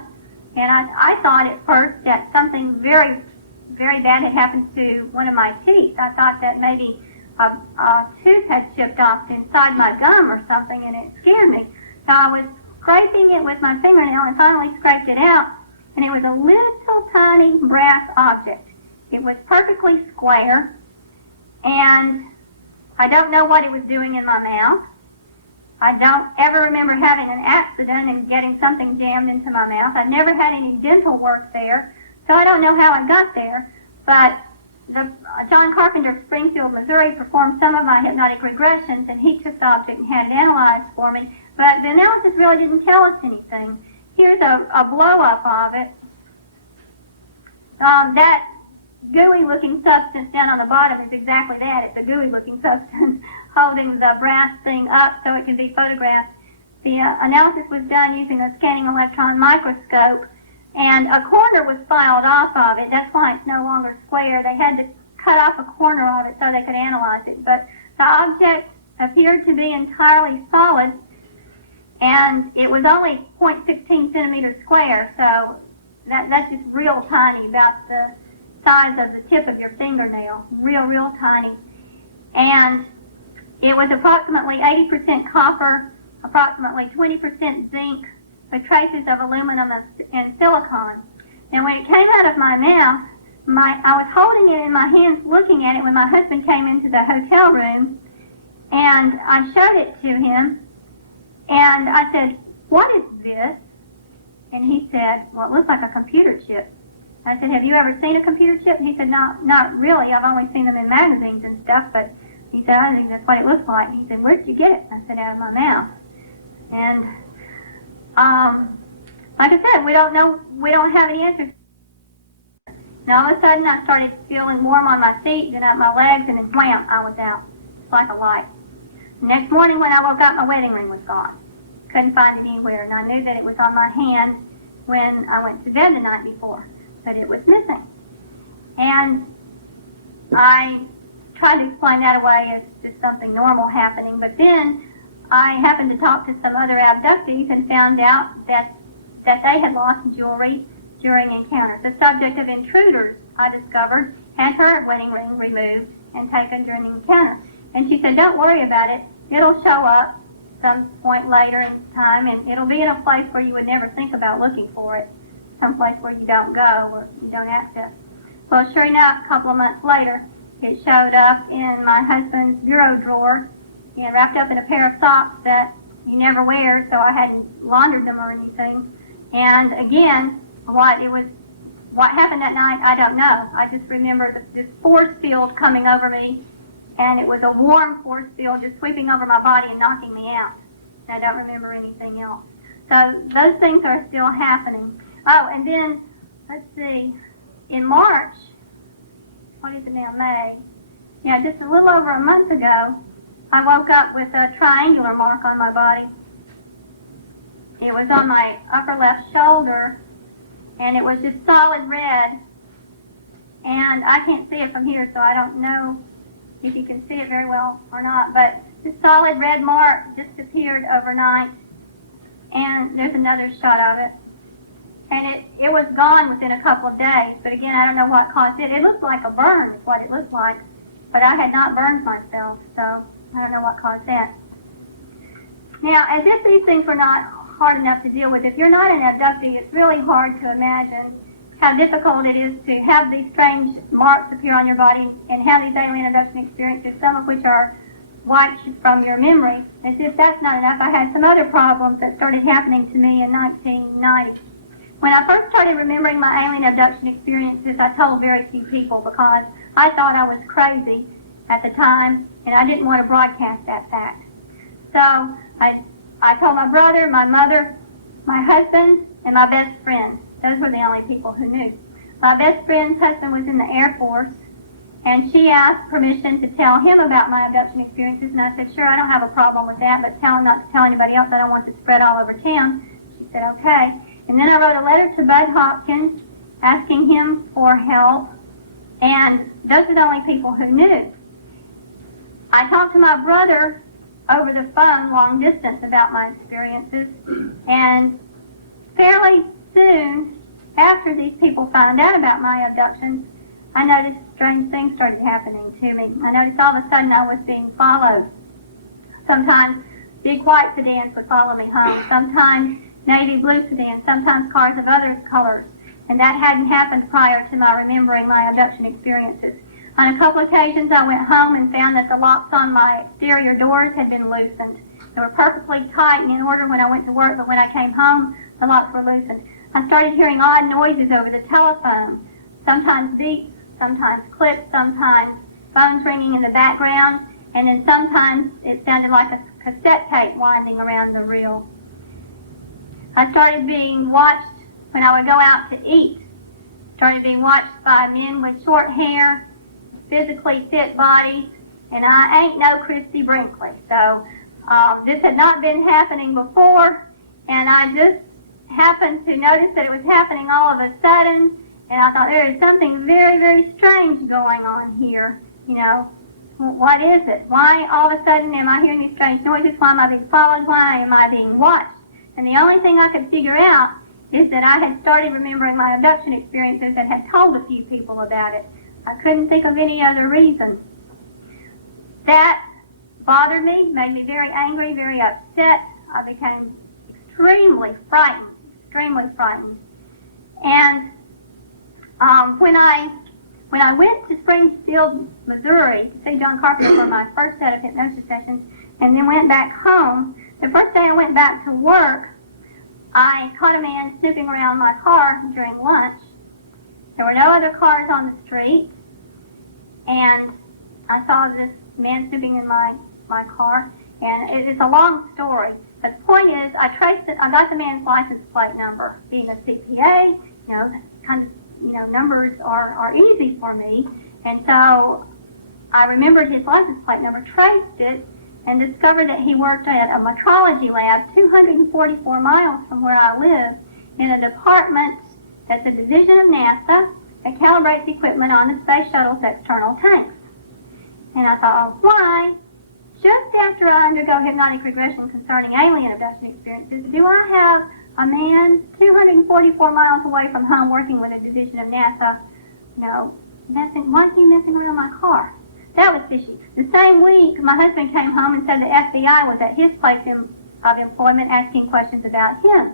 And I thought at first that something very, very bad had happened to one of my teeth. I thought that maybe a tooth had chipped off inside my gum or something, and it scared me. So I was scraping it with my fingernail and finally scraped it out, and it was a little tiny brass object. It was perfectly square, and I don't know what it was doing in my mouth. I don't ever remember having an accident and getting something jammed into my mouth. I've never had any dental work there, so I don't know how it got there. But John Carpenter of Springfield, Missouri, performed some of my hypnotic regressions, and he took the object and had it analyzed for me. But the analysis really didn't tell us anything. Here's a blow-up of it. That gooey-looking substance down on the bottom is exactly that. It's a gooey-looking substance holding the brass thing up so it can be photographed. The analysis was done using a scanning electron microscope, and a corner was filed off of it. That's why it's no longer square. They had to cut off a corner of it so they could analyze it. But the object appeared to be entirely solid, and it was only 0.16 centimeters square, so that's just real tiny, about the size of the tip of your fingernail, real tiny. And it was approximately 80% copper, approximately 20% zinc, with traces of aluminum and silicon. And when it came out of my mouth, I was holding it in my hands looking at it when my husband came into the hotel room, and I showed it to him, and I said, "What is this?" And he said, "Well, it looks like a computer chip." I said, "Have you ever seen a computer chip?" And he said, not really. I've only seen them in magazines and stuff, but he said, "I think that's what it looks like." And he said, "Where did you get it?" I said, "Out of my mouth." And like I said, we don't know, we don't have any answers. And all of a sudden I started feeling warm on my feet and up my legs, and then wham, I was out. It's like a light. The next morning when I woke up, my wedding ring was gone. Couldn't find it anywhere, and I knew that it was on my hand when I went to bed the night before, but it was missing. And I tried to explain that away as just something normal happening, but then I happened to talk to some other abductees and found out that they had lost jewelry during encounters. The subject of intruders, I discovered, had her wedding ring removed and taken during the encounter. And she said, "Don't worry about it. It'll show up some point later in time, and it'll be in a place where you would never think about looking for it, someplace where you don't go or you don't access." Well, sure enough, a couple of months later, it showed up in my husband's bureau drawer, and wrapped up in a pair of socks that he never wears, so I hadn't laundered them or anything. And again, what happened that night, I don't know. I just remember this force field coming over me, and it was a warm force field just sweeping over my body and knocking me out. I don't remember anything else. So those things are still happening. Oh, and then, let's see, in March, what is it now, May? Yeah, just a little over a month ago, I woke up with a triangular mark on my body. It was on my upper left shoulder, and it was just solid red. And I can't see it from here, so I don't know if you can see it very well or not, but this solid red mark just appeared overnight, and there's another shot of it. And it was gone within a couple of days, but again, I don't know what caused it. It looked like a burn is what it looked like, but I had not burned myself, so I don't know what caused that. Now, as if these things were not hard enough to deal with. If you're not an abductee, it's really hard to imagine how difficult it is to have these strange marks appear on your body and have these alien abduction experiences, some of which are wiped from your memory. As if that's not enough, I had some other problems that started happening to me in 1990. When I first started remembering my alien abduction experiences, I told very few people because I thought I was crazy at the time, and I didn't want to broadcast that fact. So I told my brother, my mother, my husband, and my best friend. Those were the only people who knew. My best friend's husband was in the Air Force, and she asked permission to tell him about my abduction experiences, and I said, sure, I don't have a problem with that, but tell him not to tell anybody else. I don't want it spread all over town. She said, okay. And then I wrote a letter to Bud Hopkins asking him for help, and those are the only people who knew. I talked to my brother over the phone, long distance, about my experiences, and fairly soon after these people found out about my abductions, I noticed strange things started happening to me. I noticed all of a sudden I was being followed. Sometimes big white sedans would follow me home, sometimes navy blue sedans, sometimes cars of other colors, and that hadn't happened prior to my remembering my abduction experiences. On a couple occasions I went home and found that the locks on my exterior doors had been loosened. They were perfectly tight and in order when I went to work, but when I came home, the locks were loosened. I started hearing odd noises over the telephone, sometimes beeps, sometimes clicks, sometimes phones ringing in the background, and then sometimes it sounded like a cassette tape winding around the reel. I started being watched when I would go out to eat. Started being watched by men with short hair, physically fit bodies, and I ain't no Christy Brinkley. So this had not been happening before, and I just happened to notice that it was happening all of a sudden, and I thought there is something very, very strange going on here. You know, what is it? Why all of a sudden am I hearing these strange noises? Why am I being followed? Why am I being watched? And the only thing I could figure out is that I had started remembering my abduction experiences and had told a few people about it. I couldn't think of any other reason. That bothered me, made me very angry, very upset. I became extremely frightened. And when I went to Springfield, Missouri to see John Carpenter for my first set of hypnosis sessions and then went back home, the first day I went back to work, I caught a man snooping around my car during lunch. There were no other cars on the street, and I saw this man snooping in my car, and it's a long story. But the point is, I got the man's license plate number. Being a CPA, numbers are easy for me, and so I remembered his license plate number, traced it, and discovered that he worked at a metrology lab 244 miles from where I live in a department that's a division of NASA that calibrates equipment on the space shuttle's external tanks. And I thought, why, just after I undergo hypnotic regression concerning alien abduction experiences, do I have a man 244 miles away from home working with a division of NASA, why is he messing around my car? That was fishy. The same week, my husband came home and said the FBI was at his place of employment asking questions about him.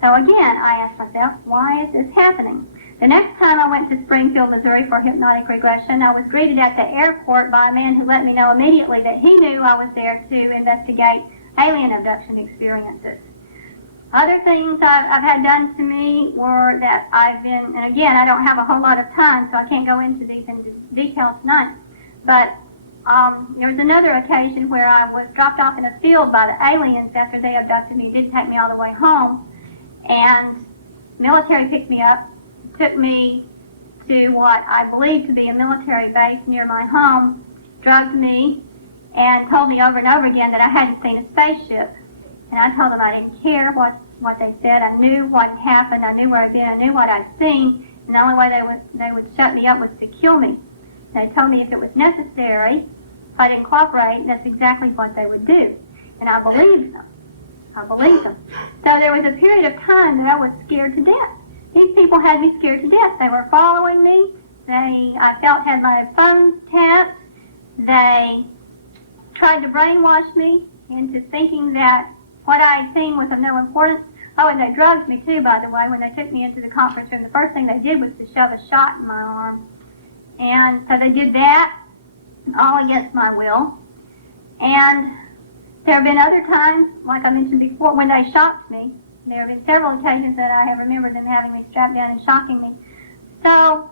So again, I asked myself, why is this happening? The next time I went to Springfield, Missouri for hypnotic regression, I was greeted at the airport by a man who let me know immediately that he knew I was there to investigate alien abduction experiences. Other things I've had done to me were that and again, I don't have a whole lot of time, so I can't go into these in detail tonight, but there was another occasion where I was dropped off in a field by the aliens after they abducted me, did take me all the way home, and military picked me up, took me to what I believed to be a military base near my home, drugged me, and told me over and over again that I hadn't seen a spaceship. And I told them I didn't care what they said. I knew what had happened. I knew where I'd been. I knew what I'd seen. And the only way they would shut me up was to kill me. They told me if it was necessary, if I didn't cooperate, that's exactly what they would do. And I believed them. So there was a period of time that I was scared to death. These people had me scared to death. They were following me. I felt had my phone tapped. They tried to brainwash me into thinking that what I had seen was of no importance. Oh, and they drugged me too, by the way, when they took me into the conference room. The first thing they did was to shove a shot in my arm. And so they did that, all against my will. And there have been other times, like I mentioned before, when they shocked me. There have been several occasions that I have remembered them having me strapped down and shocking me. So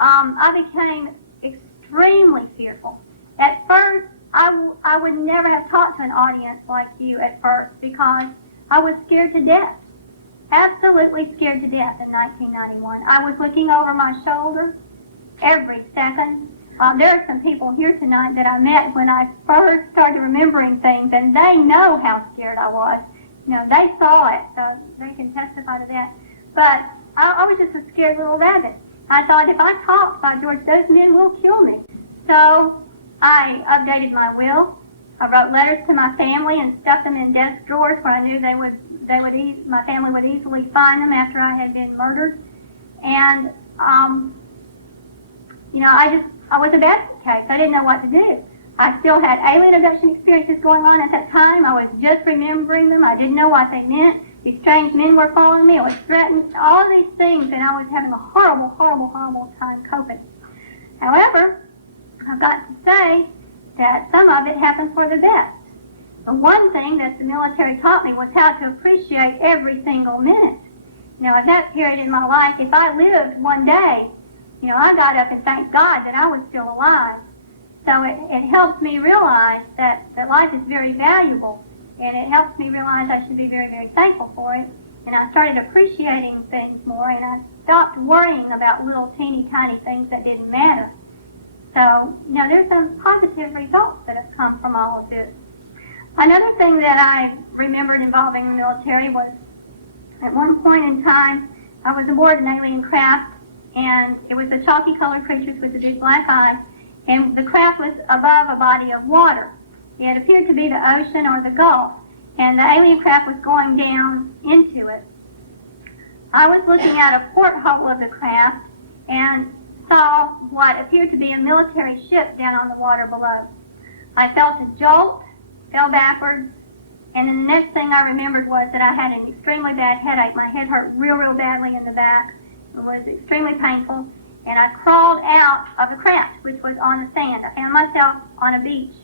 I became extremely fearful. At first, I would never have talked to an audience like you at first because I was scared to death, absolutely scared to death in 1991. I was looking over my shoulder every second. There are some people here tonight that I met when I first started remembering things, and they know how scared I was. You know, they saw it, so they can testify to that. But I was just a scared little rabbit. I thought, if I talk, by George, those men will kill me. So I updated my will. I wrote letters to my family and stuffed them in desk drawers where I knew my family would easily find them after I had been murdered. And you know, I was a basket case. I didn't know what to do. I still had alien abduction experiences going on at that time. I was just remembering them. I didn't know what they meant. These strange men were following me. I was threatened. All of these things, and I was having a horrible, horrible, horrible time coping. However, I've got to say that some of it happened for the best. The one thing that the military taught me was how to appreciate every single minute. You know, at that period in my life, if I lived one day, you know, I got up and thanked God that I was still alive. So it helps me realize that life is very valuable, and it helps me realize I should be very, very thankful for it. And I started appreciating things more, and I stopped worrying about little teeny tiny things that didn't matter. So, you know, there's some positive results that have come from all of this. Another thing that I remembered involving the military was, at one point in time, I was aboard an alien craft, and it was a chalky-colored creature with a big black eye, and the craft was above a body of water. It appeared to be the ocean or the Gulf, and the alien craft was going down into it. I was looking at a porthole of the craft and saw what appeared to be a military ship down on the water below. I felt a jolt, fell backwards, and then the next thing I remembered was that I had an extremely bad headache. My head hurt real, real badly in the back. It was extremely painful, and I crawled out of the craft, which was on the sand. I found myself on a beach.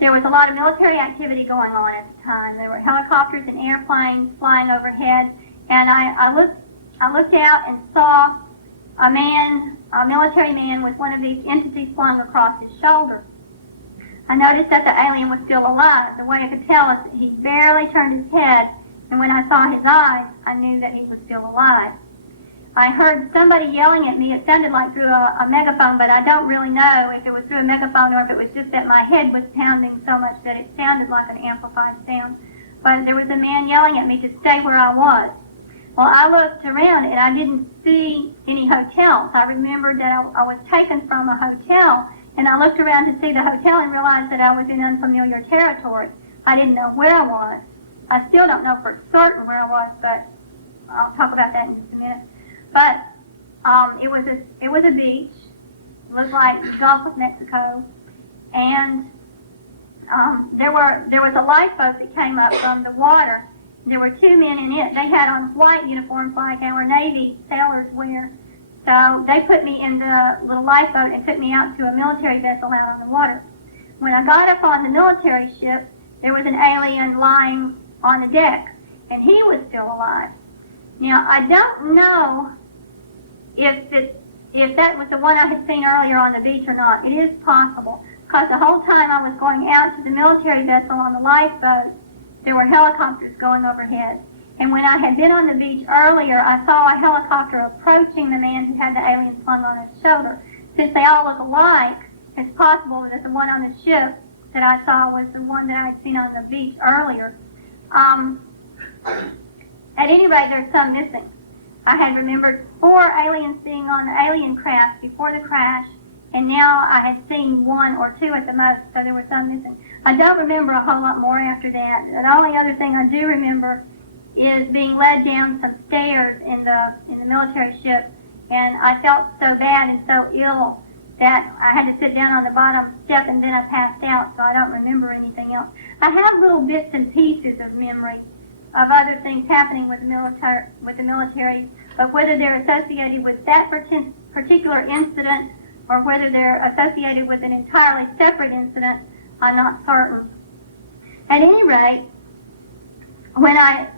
There was a lot of military activity going on at the time. There were helicopters and airplanes flying overhead, and I looked out and saw a military man with one of these entities flung across his shoulder. I noticed that the alien was still alive. The way I could tell is that he barely turned his head, and when I saw his eyes, I knew that he was still alive. I heard somebody yelling at me. It sounded like through a megaphone, but I don't really know if it was through a megaphone or if it was just that my head was pounding so much that it sounded like an amplified sound. But there was a man yelling at me to stay where I was. Well, I looked around and I didn't see any hotels. I remembered that I was taken from a hotel, and I looked around to see the hotel and realized that I was in unfamiliar territory. I didn't know where I was. I still don't know for certain where I was, but I'll talk about that in just a minute. But it was a beach. It looked like the Gulf of Mexico, and there was a lifeboat that came up from the water. There were two men in it. They had on white uniforms like our Navy sailors wear. So they put me in the little lifeboat and took me out to a military vessel out on the water. When I got up on the military ship, there was an alien lying on the deck, and he was still alive. Now, I don't know if that was the one I had seen earlier on the beach or not. It is possible, because the whole time I was going out to the military vessel on the lifeboat, there were helicopters going overhead. And when I had been on the beach earlier, I saw a helicopter approaching the man who had the alien slung on his shoulder. Since they all look alike, it's possible that the one on the ship that I saw was the one that I had seen on the beach earlier. At any rate, there's some missing. I had remembered 4 aliens being on the alien craft before the crash, and now I had seen 1 or 2 at the most, so there were some missing. I don't remember a whole lot more after that. The only other thing I do remember is being led down some stairs in the military ship, and I felt so bad and so ill that I had to sit down on the bottom step, and then I passed out, so I don't remember anything else. I have little bits and pieces of memory of other things happening with the military, but whether they're associated with that particular incident or whether they're associated with an entirely separate incident, I'm not certain. At any rate, when I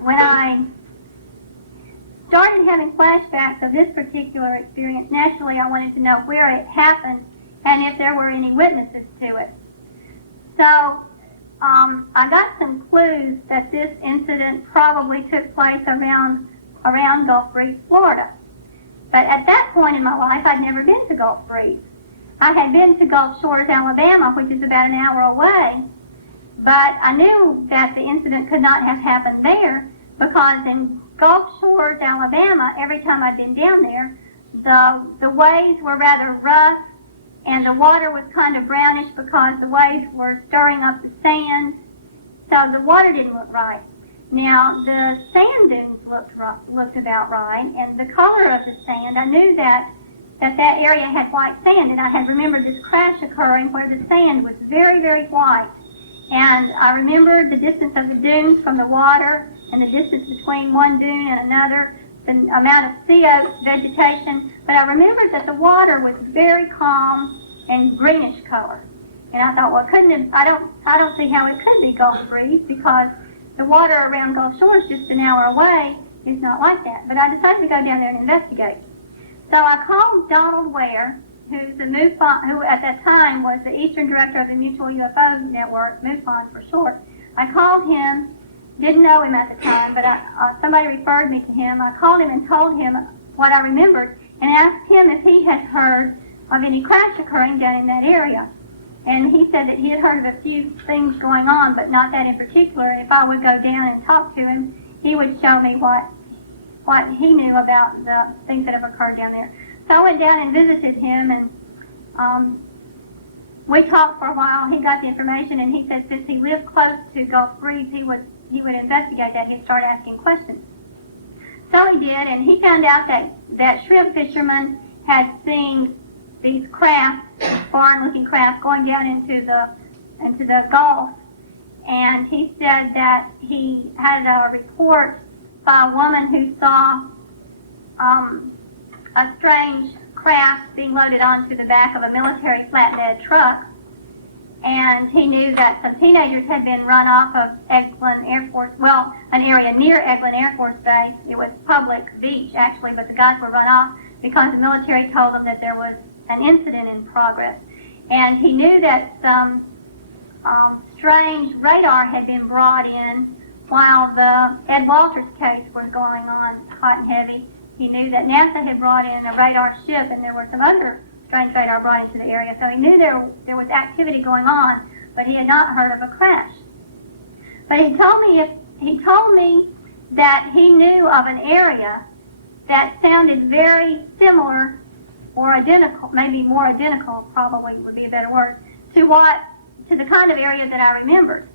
started having flashbacks of this particular experience, naturally I wanted to know where it happened and if there were any witnesses to it. So I got some clues that this incident probably took place around Gulf Breeze, Florida. But at that point in my life, I'd never been to Gulf Breeze. I had been to Gulf Shores, Alabama, which is about an hour away, but I knew that the incident could not have happened there because in Gulf Shores, Alabama, every time I'd been down there, the waves were rather rough and the water was kind of brownish because the waves were stirring up the sand, so the water didn't look right. Now, the sand dunes looked about right, and the color of the sand, I knew that area had white sand, and I had remembered this crash occurring where the sand was very, very white. And I remembered the distance of the dunes from the water and the distance between one dune and another, the amount of sea oak vegetation, but I remembered that the water was very calm and greenish color. And I thought, well, I don't see how it could be Gulf Breeze because the water around Gulf Shores just an hour away is not like that. But I decided to go down there and investigate. So I called Donald Ware, who at that time was the Eastern Director of the Mutual UFO Network, MUFON for short. I called him, didn't know him at the time, but somebody referred me to him. I called him and told him what I remembered and asked him if he had heard of any crash occurring down in that area. And he said that he had heard of a few things going on, but not that in particular. If I would go down and talk to him, he would show me what he knew about the things that have occurred down there. So I went down and visited him, and we talked for a while. He got the information, and he said since he lived close to Gulf Breeze, he would investigate that. He'd start asking questions. So he did, and he found out that shrimp fishermen had seen these craft, foreign-looking craft, going down into the Gulf. And he said that he had a report by a woman who saw a strange craft being loaded onto the back of a military flatbed truck. And he knew that some teenagers had been run off of Eglin Air Force, well, an area near Eglin Air Force Base. It was public beach, actually, but the guys were run off because the military told them that there was an incident in progress. And he knew that some strange radar had been brought in while the Ed Walters case was going on hot and heavy. He knew that NASA had brought in a radar ship, and there were some other strange radar brought into the area. So he knew there was activity going on, but he had not heard of a crash. But he told me that he knew of an area that sounded very similar or identical, maybe more identical probably would be a better word, to the kind of area that I remembered.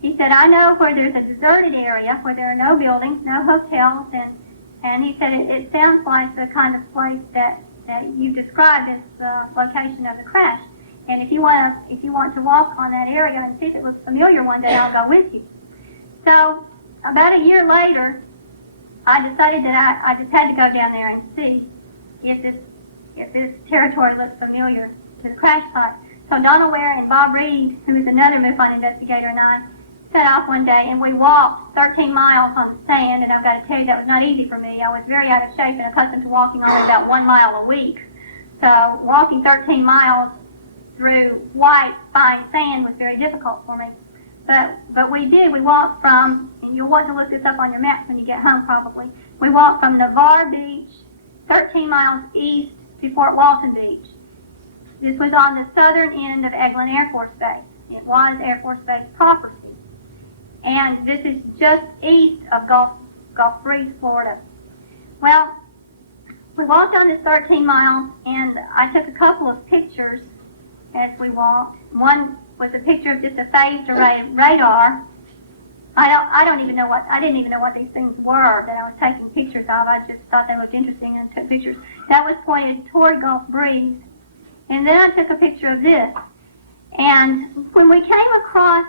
He said, I know where there's a deserted area where there are no buildings, no hotels, and he said it sounds like the kind of place that you described as the location of the crash. And if you want to walk on that area and see if it looks familiar one day, I'll go with you. So about a year later, I decided that I just had to go down there and see if this territory looks familiar to the crash site. So Donald Ware and Bob Reed, who is another MUFON investigator, and I set off one day, and we walked 13 miles on the sand, and I've got to tell you, that was not easy for me. I was very out of shape and accustomed to walking only about 1 mile a week. So walking 13 miles through white, fine sand was very difficult for me. But we did. We walked from, and you'll want to look this up on your maps when you get home probably, we walked from Navarre Beach 13 miles east to Fort Walton Beach. This was on the southern end of Eglin Air Force Base. It was Air Force Base property. And this is just east of Gulf Breeze, Florida. Well, we walked on this 13 miles, and I took a couple of pictures as we walked. One was a picture of just a phased array of radar. I didn't even know what these things were that I was taking pictures of. I just thought they looked interesting and took pictures. That was pointed toward Gulf Breeze. And then I took a picture of this. And when we came across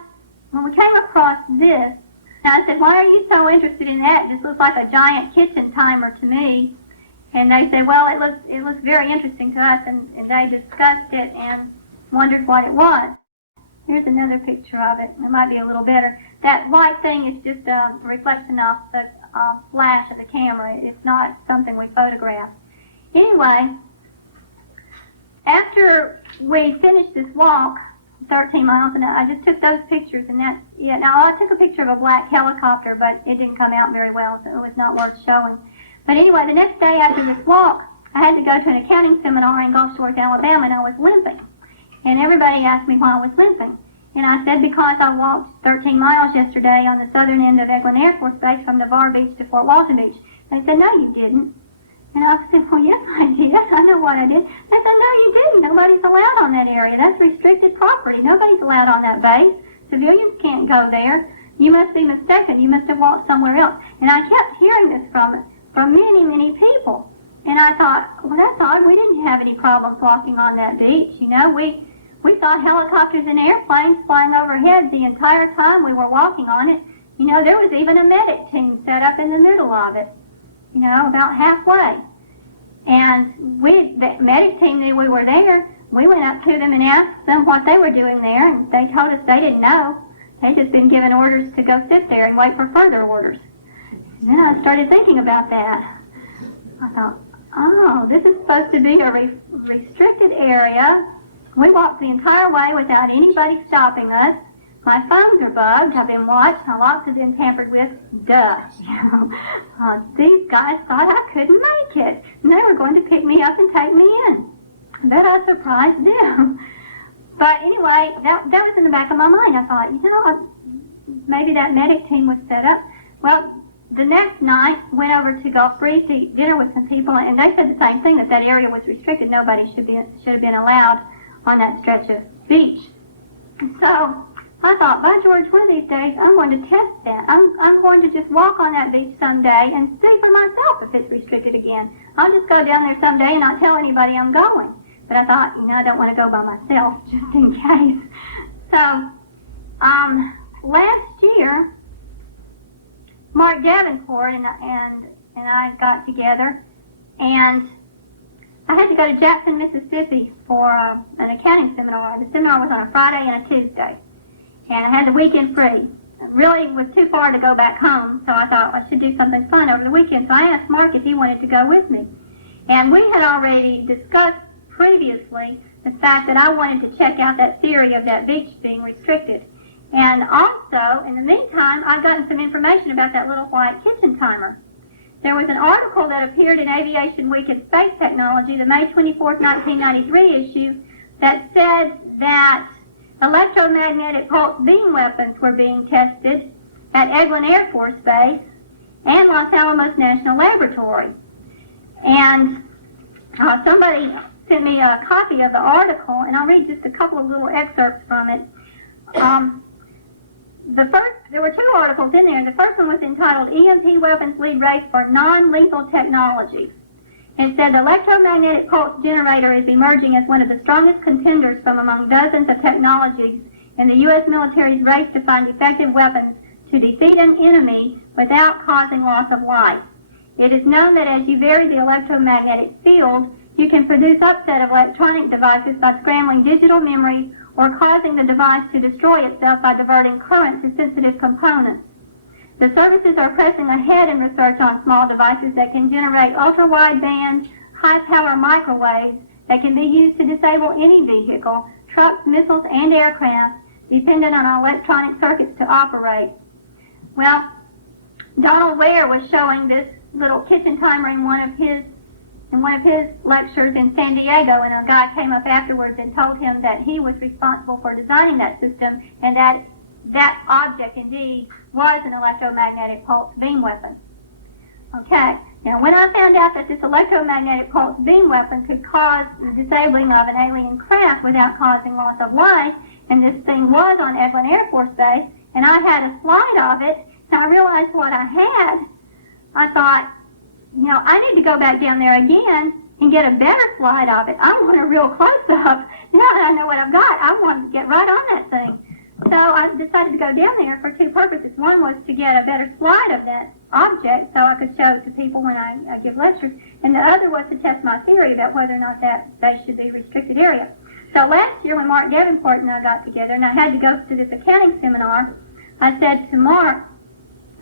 when we came across this, and I said, why are you so interested in that? It just looks like a giant kitchen timer to me. And they said, well, it looks very interesting to us, and they discussed it and wondered what it was. Here's another picture of it. It might be a little better. That white thing is just a reflection of the flash of the camera. It's not something we photographed. Anyway, after we finished this walk, 13 miles, and I just took those pictures, and that's it. Now, I took a picture of a black helicopter, but it didn't come out very well, so it was not worth showing. But anyway, the next day after this walk, I had to go to an accounting seminar in Gulf Shores, Alabama, and I was limping. And everybody asked me why I was limping. And I said, because I walked 13 miles yesterday on the southern end of Eglin Air Force Base from Navarre Beach to Fort Walton Beach. They said, no, you didn't. And I said, well, yes, I did. I know what I did. They said, no, you didn't. Nobody's allowed on that area. That's restricted property. Nobody's allowed on that base. Civilians can't go there. You must be mistaken. You must have walked somewhere else. And I kept hearing this from many, many people. And I thought, well, that's odd. We didn't have any problems walking on that beach. You know, we saw helicopters and airplanes flying overhead the entire time we were walking on it. You know, there was even a medic team set up in the middle of it, you know, about halfway. And the medic team knew we were there. We went up to them and asked them what they were doing there, and they told us they didn't know. They'd just been given orders to go sit there and wait for further orders. And then I started thinking about that. I thought, oh, this is supposed to be a restricted area. We walked the entire way without anybody stopping us. My phones are bugged. I've been watched. My locks have been tampered with. Duh. These guys thought I couldn't make it, and they were going to pick me up and take me in. I bet I surprised them. But anyway, that was in the back of my mind. I thought, you know, maybe that medic team was set up. Well, the next night, went over to Gulf Breeze to eat dinner with some people, and they said the same thing, that area was restricted. Nobody should have been allowed on that stretch of beach. So I thought, by George, one of these days I'm going to test that. I'm going to just walk on that beach someday and see for myself if it's restricted again. I'll just go down there someday and not tell anybody I'm going. But I thought, you know, I don't want to go by myself just in case. So last year, Mark Davenport and I got together, and I had to go to Jackson, Mississippi for an accounting seminar. The seminar was on a Friday and a Tuesday, and I had the weekend free. It really was too far to go back home, so I thought I should do something fun over the weekend. So I asked Mark if he wanted to go with me. And we had already discussed previously the fact that I wanted to check out that theory of that beach being restricted. And also, in the meantime, I've gotten some information about that little white kitchen timer. There was an article that appeared in Aviation Week and Space Technology, the May 24th, 1993 issue, that said that electromagnetic pulse beam weapons were being tested at Eglin Air Force Base and Los Alamos National Laboratory. And somebody sent me a copy of the article, and I'll read just a couple of little excerpts from it. There were two articles in there. The first one was entitled EMP Weapons Lead Race for Non-Lethal Technologies. It said the electromagnetic pulse generator is emerging as one of the strongest contenders from among dozens of technologies in the U.S. military's race to find effective weapons to defeat an enemy without causing loss of life. It is known that as you vary the electromagnetic field, you can produce upset of electronic devices by scrambling digital memory or causing the device to destroy itself by diverting current to sensitive components. The services are pressing ahead in research on small devices that can generate ultra-wideband, high-power microwaves that can be used to disable any vehicle, trucks, missiles, and aircraft, dependent on electronic circuits to operate. Well, Donald Ware was showing this little kitchen timer in one of his lectures in San Diego, and a guy came up afterwards and told him that he was responsible for designing that system, and that that object indeed was an electromagnetic pulse beam weapon. Okay, now when I found out that this electromagnetic pulse beam weapon could cause the disabling of an alien craft without causing loss of life, and this thing was on Eglin Air Force Base, and I had a slide of it, and I realized what I had, I thought, you know, I need to go back down there again and get a better slide of it. I want a real close-up. Now that I know what I've got, I want to get right on that thing. So I decided to go down there for two purposes. One was to get a better slide of that object so I could show it to people when I give lectures, and the other was to test my theory about whether or not that they should be restricted area. So last year when Mark Davenport and I got together and I had to go to this accounting seminar, I said to Mark,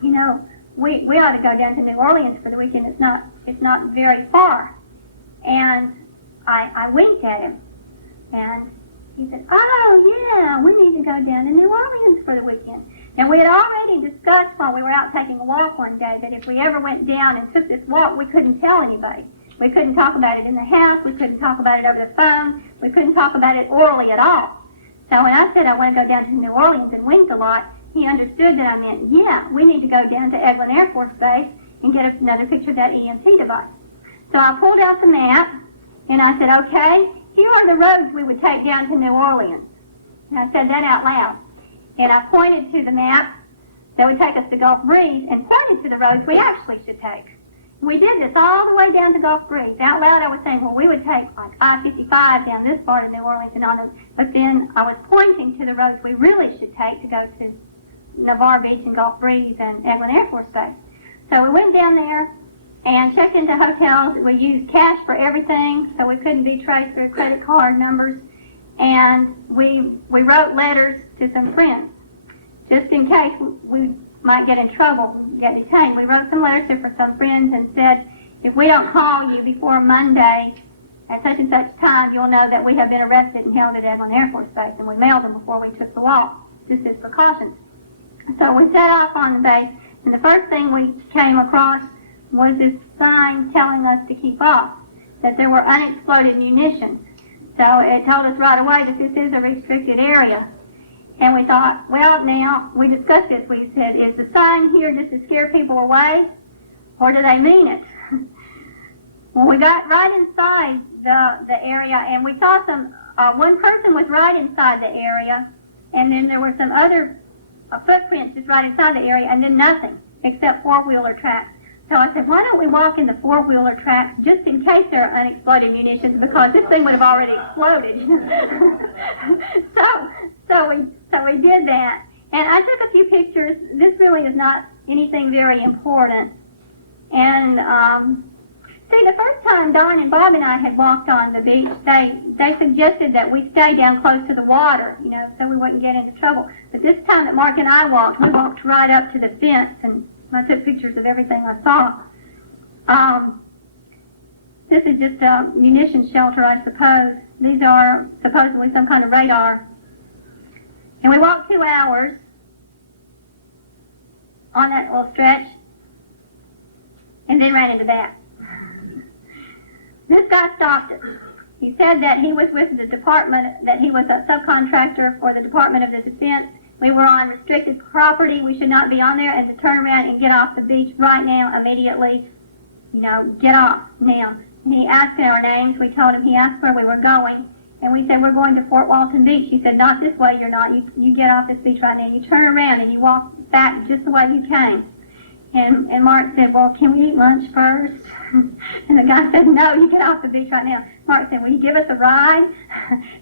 you know, we ought to go down to New Orleans for the weekend. It's not very far. And I winked at him, and he said, oh yeah, we need to go down to New Orleans for the weekend. And we had already discussed while we were out taking a walk one day that if we ever went down and took this walk, we couldn't tell anybody. We couldn't talk about it in the house. We couldn't talk about it over the phone. We couldn't talk about it orally at all. So when I said I want to go down to New Orleans and winked a lot, he understood that I meant, yeah, we need to go down to Eglin Air Force Base and get another picture of that EMT device. So I pulled out the map, and I said, okay, here are the roads we would take down to New Orleans. And I said that out loud. And I pointed to the map that would take us to Gulf Breeze and pointed to the roads we actually should take. We did this all the way down to Gulf Breeze. Out loud I was saying, well, we would take like I-55 down this part of New Orleans and on them. But then I was pointing to the roads we really should take to go to Navarre Beach and Gulf Breeze and Eglin Air Force Base. So we went down there and checked into hotels. We used cash for everything, so we couldn't be traced through credit card numbers. And we wrote letters to some friends, just in case we might get in trouble, get detained. We wrote some letters to some friends and said, if we don't call you before Monday at such and such time, you'll know that we have been arrested and held at Eglin Air Force Base. And we mailed them before we took the walk, just as precautions. So we set off on the base, and the first thing we came across was this sign telling us to keep off, that there were unexploded munitions. So it told us right away that this is a restricted area. And we thought, well, now, we discussed this. We said, is the sign here just to scare people away, or do they mean it? Well, we got right inside the area, and we saw one person was right inside the area, and then there were some other footprints just right inside the area, and then nothing except four-wheeler tracks. So I said, why don't we walk in the four-wheeler tracks just in case there are unexploded munitions, because this thing would have already exploded. So we did that. And I took a few pictures. This really is not anything very important. And see, the first time Don and Bob and I had walked on the beach, they suggested that we stay down close to the water, you know, so we wouldn't get into trouble. But this time that Mark and I walked, we walked right up to the fence, and I took pictures of everything I saw. This is just a munition shelter, I suppose. These are supposedly some kind of radar. And we walked 2 hours on that little stretch, and then ran into that. This guy stopped us. He said that he was with the department, that he was a subcontractor for the Department of the Defense. We were on restricted property. We should not be on there, and to turn around and get off the beach right now, immediately, you know, get off now. And he asked our names. We told him. He asked where we were going, and we said, we're going to Fort Walton Beach. He said, not this way, you're not. You get off this beach right now. You turn around and you walk back just the way you came. And Mark said, well, can we eat lunch first? And the guy said, no, you get off the beach right now. Mark said, will you give us a ride?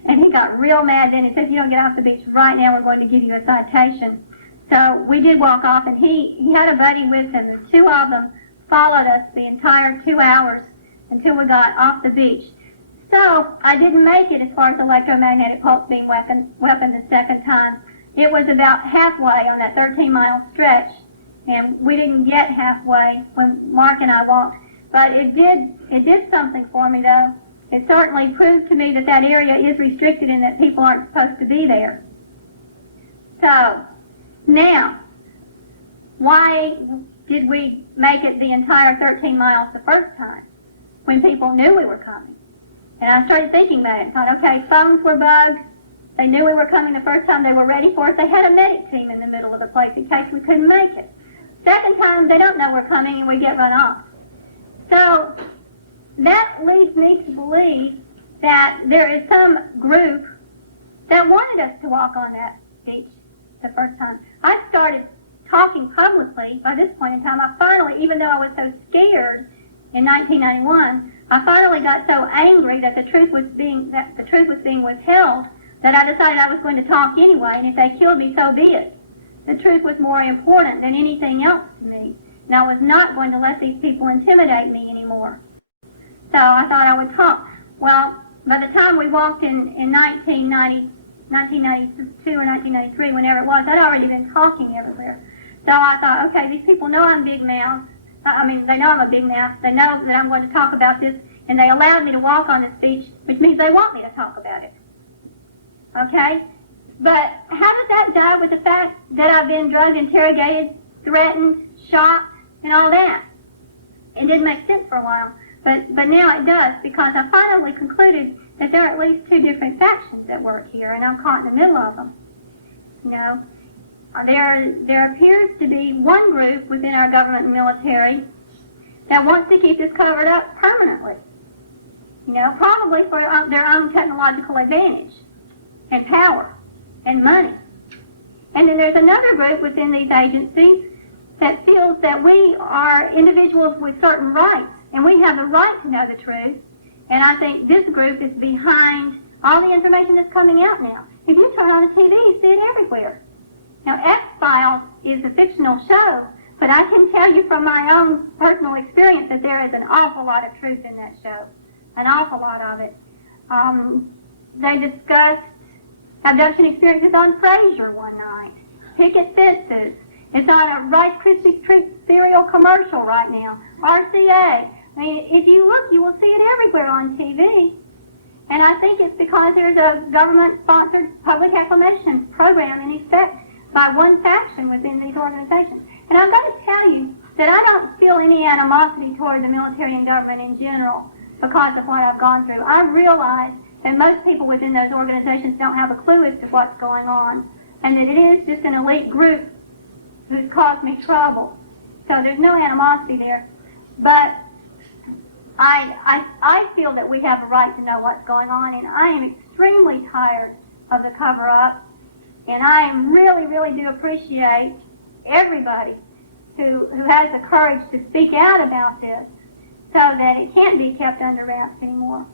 And he got real mad then. He said, if you don't get off the beach right now, we're going to give you a citation. So we did walk off, and he had a buddy with him. The two of them followed us the entire 2 hours until we got off the beach. So I didn't make it as far as electromagnetic pulse beam weapon the second time. It was about halfway on that 13-mile stretch, and we didn't get halfway when Mark and I walked. But it did something for me, though. It certainly proved to me that that area is restricted and that people aren't supposed to be there. So, now, why did we make it the entire 13 miles the first time when people knew we were coming? And I started thinking about it and thought, okay, phones were bugged. They knew we were coming the first time. They were ready for us. They had a medic team in the middle of the place in case we couldn't make it. Second time, they don't know we're coming and we get run off. So that leads me to believe that there is some group that wanted us to walk on that beach the first time. I started talking publicly. By this point in time, I finally, even though I was so scared in 1991, I finally got so angry that the truth was being withheld. that I decided I was going to talk anyway, and if they killed me, so be it. The truth was more important than anything else to me, and I was not going to let these people intimidate me anymore. So I thought I would talk. Well, by the time we walked in 1992 or 1993, whenever it was, I'd already been talking everywhere. So I thought, okay, these people know I'm big mouth. I mean, they know I'm a big mouth. They know that I'm going to talk about this, and they allowed me to walk on the speech, which means they want me to talk about it. Okay? But how does that jive with the fact that I've been drugged, interrogated, threatened, shot, and all that? It didn't make sense for a while, but now it does, because I finally concluded that there are at least two different factions at work here, and I'm caught in the middle of them. You know, there appears to be one group within our government and military that wants to keep this covered up permanently. You know, probably for their own technological advantage and power and money. And then there's another group within these agencies that feels that we are individuals with certain rights, and we have the right to know the truth. And I think this group is behind all the information that's coming out now. If you turn on the TV, you see it everywhere. Now, X-Files is a fictional show, but I can tell you from my own personal experience that there is an awful lot of truth in that show, an awful lot of it. They discussed abduction experiences on Frasier one night, picket fences. It's on a Rice Krispie Treat cereal commercial right now, RCA. I mean, if you look, you will see it everywhere on TV. And I think it's because there's a government-sponsored public acclamation program in effect by one faction within these organizations. And I've got to tell you that I don't feel any animosity toward the military and government in general because of what I've gone through. I realize that most people within those organizations don't have a clue as to what's going on, and that it is just an elite group who's caused me trouble. So there's no animosity there. But I feel that we have a right to know what's going on, and I am extremely tired of the cover-up, and I really, really do appreciate everybody who has the courage to speak out about this so that it can't be kept under wraps anymore.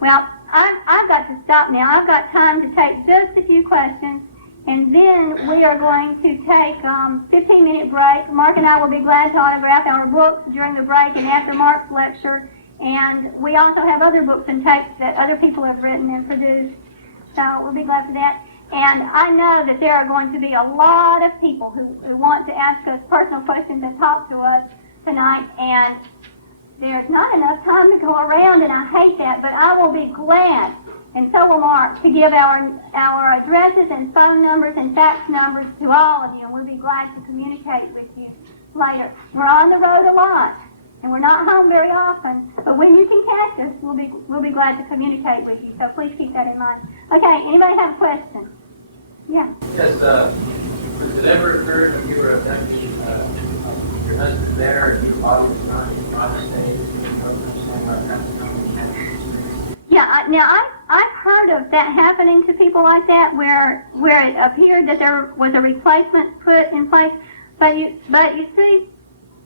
Well, I've got to stop now. I've got time to take just a few questions, and then we are going to take a 15-minute break. Mark and I will be glad to autograph our books during the break and after Mark's lecture. And we also have other books and tapes that other people have written and produced. So we'll be glad for that. And I know that there are going to be a lot of people who want to ask us personal questions and talk to us tonight. And there's not enough time to go around, and I hate that, but I will be glad, and so will Mark, to give our addresses and phone numbers and fax numbers to all of you, and we'll be glad to communicate with you later. We're on the road a lot, and we're not home very often, but when you can catch us, we'll be glad to communicate with you, so please keep that in mind. Okay, anybody have a question? Yeah. Yes, has it ever occurred when you were abducted, your husband there, and your father was not in the United States, Yeah, now I've heard of that happening to people like that, where it appeared that there was a replacement put in place, but you see,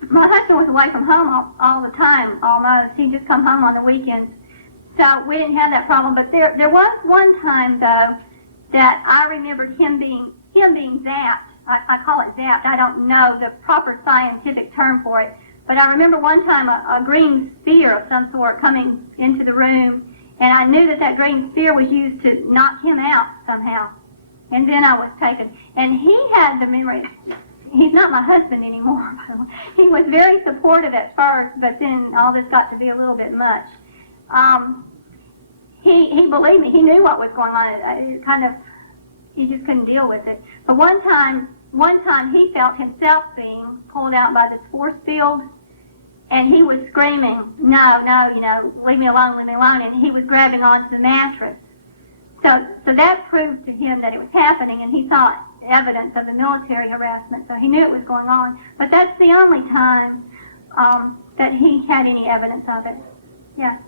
my husband was away from home all the time, almost. He'd just come home on the weekends, so we didn't have that problem. But there was one time though that I remembered him being zapped. I call it zapped. I don't know the proper scientific term for it, but I remember one time a green sphere of some sort coming into the room, and I knew that green sphere was used to knock him out somehow. And then I was taken, and he had the memory. He's not my husband anymore, by the way. He was very supportive at first, but then all this got to be a little bit much. He believed me. He knew what was going on. He just couldn't deal with it. But one time he felt himself being pulled out by this force field, and he was screaming, no, leave me alone, and he was grabbing onto the mattress. So that proved to him that it was happening, and he saw evidence of the military harassment, so he knew it was going on. But that's the only time that he had any evidence of it. Yeah.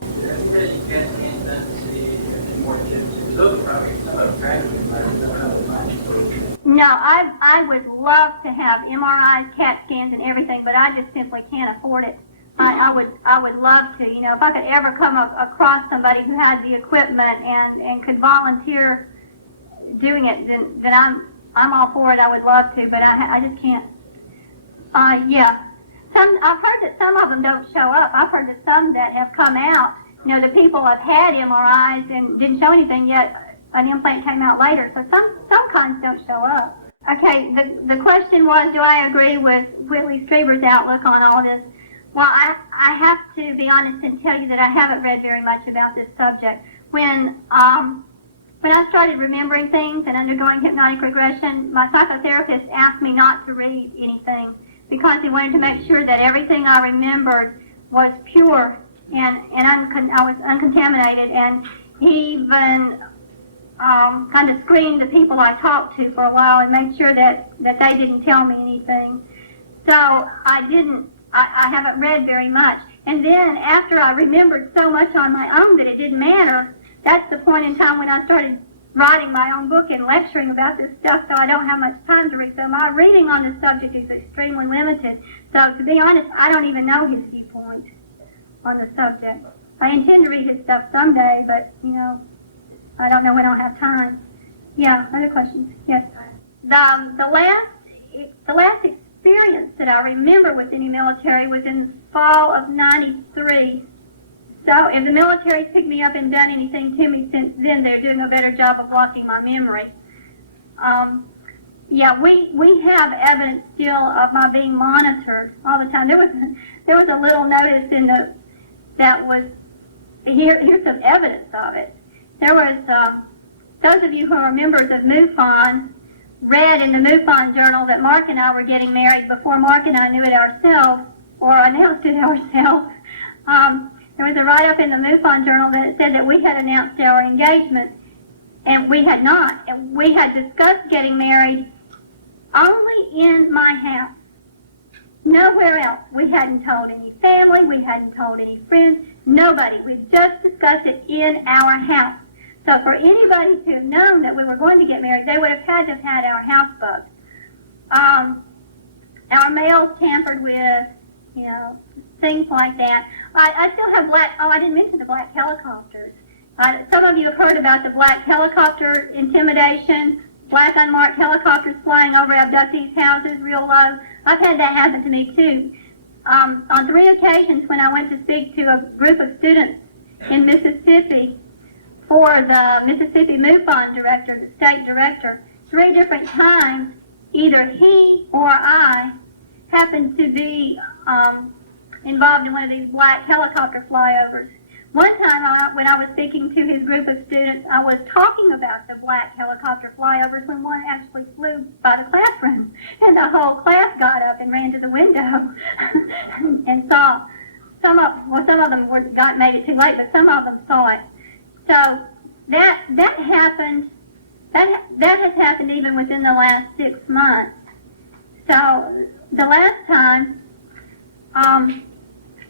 No, I would love to have MRIs, CAT scans, and everything, but I just simply can't afford it. I would love to, if I could ever come across somebody who had the equipment and could volunteer doing it, then I'm all for it. I would love to, but I just can't. Yeah. I've heard that some of them don't show up. I've heard that some that have come out, the people have had MRIs and didn't show anything yet. An implant came out later, so some kinds don't show up. Okay, the question was, do I agree with Whitley Strieber's outlook on all this? Well, I have to be honest and tell you that I haven't read very much about this subject. When I started remembering things and undergoing hypnotic regression, my psychotherapist asked me not to read anything because he wanted to make sure that everything I remembered was pure and I was uncontaminated. And he even kind of screened the people I talked to for a while and made sure that they didn't tell me anything. So I haven't read very much. And then after I remembered so much on my own that it didn't matter, that's the point in time when I started writing my own book and lecturing about this stuff, so I don't have much time to read. So my reading on this subject is extremely limited. So to be honest, I don't even know his viewpoint on the subject. I intend to read his stuff someday, but, I don't know when I'll have time. Yeah, other questions? Yes. The last experience that I remember with any military was in the fall of '93. So if the military's picked me up and done anything to me since then, they're doing a better job of blocking my memory. Yeah, we have evidence still of my being monitored all the time. There was a little notice here's some evidence of it. There was, those of you who are members of MUFON read in the MUFON journal that Mark and I were getting married before Mark and I knew it ourselves, or announced it ourselves. There was a write-up in the MUFON journal that said that we had announced our engagement, and we had not. And we had discussed getting married only in my house, nowhere else. We hadn't told any family, we hadn't told any friends, nobody. We just discussed it in our house. So for anybody to have known that we were going to get married, they would have had to have had our house bugged. Our mails tampered with, things like that. I still have I didn't mention the black helicopters. Some of you have heard about the black helicopter intimidation, black unmarked helicopters flying over abductees' houses real low. I've had that happen to me too. On 3 occasions when I went to speak to a group of students in Mississippi for the Mississippi MUFON director, the state director, 3 different times, either he or I happened to be involved in one of these black helicopter flyovers. One time when I was speaking to his group of students, I was talking about the black helicopter flyovers when one actually flew by the classroom, and the whole class got up and ran to the window and saw. Some of them made it too late, but some of them saw it. So that happened. That has happened even within the last 6 months. So the last time,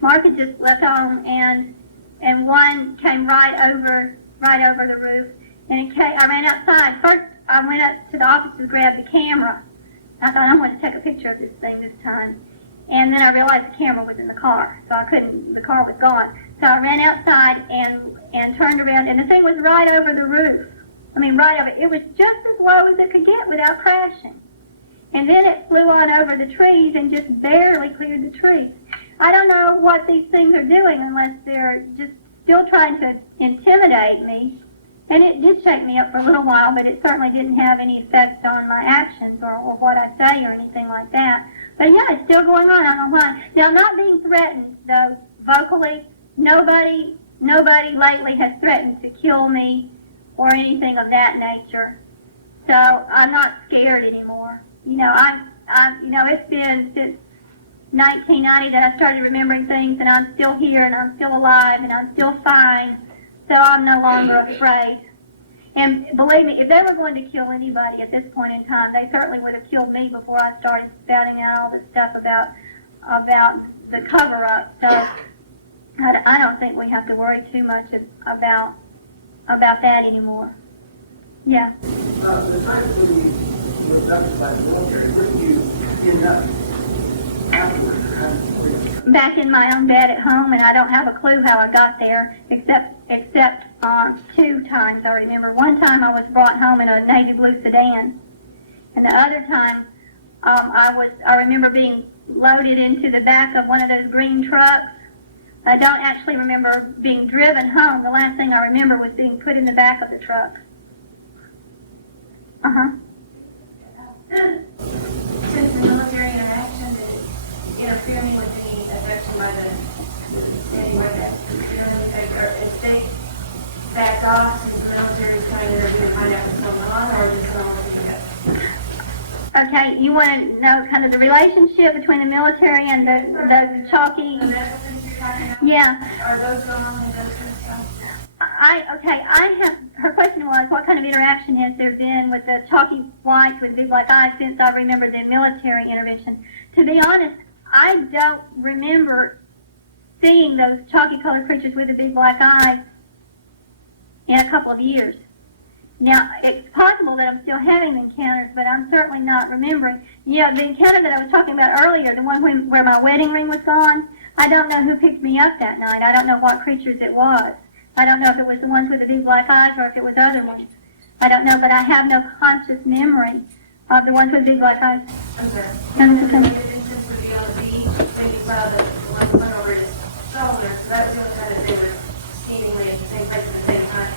Mark had just left home, and one came right over the roof, and I ran outside. First, I went up to the office to grab the camera. I thought, I'm going to take a picture of this thing this time. And then I realized the camera was in the car, so I couldn't, the car was gone. So I ran outside and turned around, and the thing was right over the roof. I mean, right over. It was just as low as it could get without crashing. And then it flew on over the trees and just barely cleared the trees. I don't know what these things are doing unless they're just still trying to intimidate me. And it did shake me up for a little while, but it certainly didn't have any effect on my actions or what I say or anything like that. But yeah, it's still going on. I don't know why. Now, I'm not being threatened, though, vocally. Nobody lately has threatened to kill me or anything of that nature. So I'm not scared anymore. It's been since 1990 that I started remembering things, and I'm still here, and I'm still alive, and I'm still fine. So I'm no longer afraid. And believe me, if they were going to kill anybody at this point in time, they certainly would have killed me before I started spouting out all this stuff about the cover-up. So I don't think we have to worry too much about that anymore. Yeah. The time when you were abducted by the military, where did you end up afterwards? Back in my own bed at home, and I don't have a clue how I got there, except except 2 times I remember. One time I was brought home in a navy blue sedan, and the other time I remember being loaded into the back of one of those green trucks. I don't actually remember being driven home. The last thing I remember was being put in the back of the truck. Since the military interaction, did it interfere with any abduction by the anyway that or if they back off since the military is coming in there to find out what's going on, or just not looking at? Okay, you want to know kind of the relationship between the military and the chalky? The medical things you're talking about? Yeah. Are those going on and those kind of stuff? Her question was, what kind of interaction has there been with the chalky whites with big black eyes since I remember the military intervention? To be honest, I don't remember seeing those chalky colored creatures with the big black eyes in a couple of years. Now, it's possible that I'm still having encounters, but I'm certainly not remembering. The encounter that I was talking about earlier, the one where my wedding ring was gone, I don't know who picked me up that night. I don't know what creatures it was. I don't know if it was the ones with the big black eyes or if it was other ones. I don't know, but I have no conscious memory of the ones with the big black eyes. Okay. And the instance would be on the beach, when you saw the one went over his shoulder, so that was the only time that they were seemingly at the same place at the same time.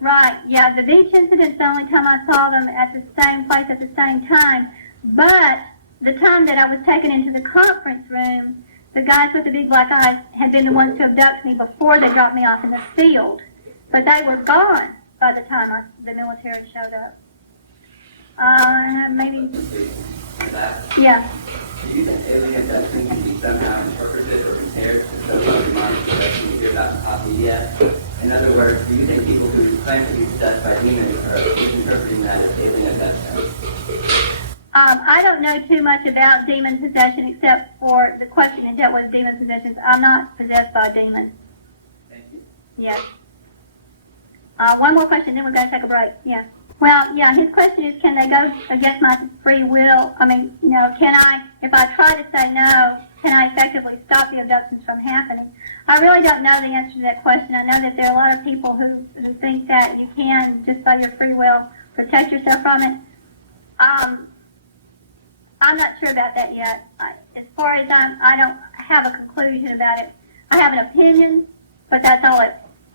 Right. Yeah, the beach incident's the only time I saw them at the same place at the same time. But the time that I was taken into the conference room, the guys with the big black eyes had been the ones to abduct me before they dropped me off in the field. But they were gone by the time the military showed up. Maybe. Yeah. Do you think alien abduction can be somehow interpreted or compared to social demonic possession you hear about in pop media? In other words, do you think people who claim to be possessed by demons are interpreting that as alien abduction? I don't know too much about demon possession except for the question is that was demon possession. I'm not possessed by a demon. Thank you. Yes. One more question, then we're going to take a break. Yeah. Well, yeah, his question is, can they go against my free will? I mean, can I, if I try to say no, can I effectively stop the abductions from happening? I really don't know the answer to that question. I know that there are a lot of people who think that you can, just by your free will, protect yourself from it. I'm not sure about that yet. As far as I don't have a conclusion about it. I have an opinion, but that's all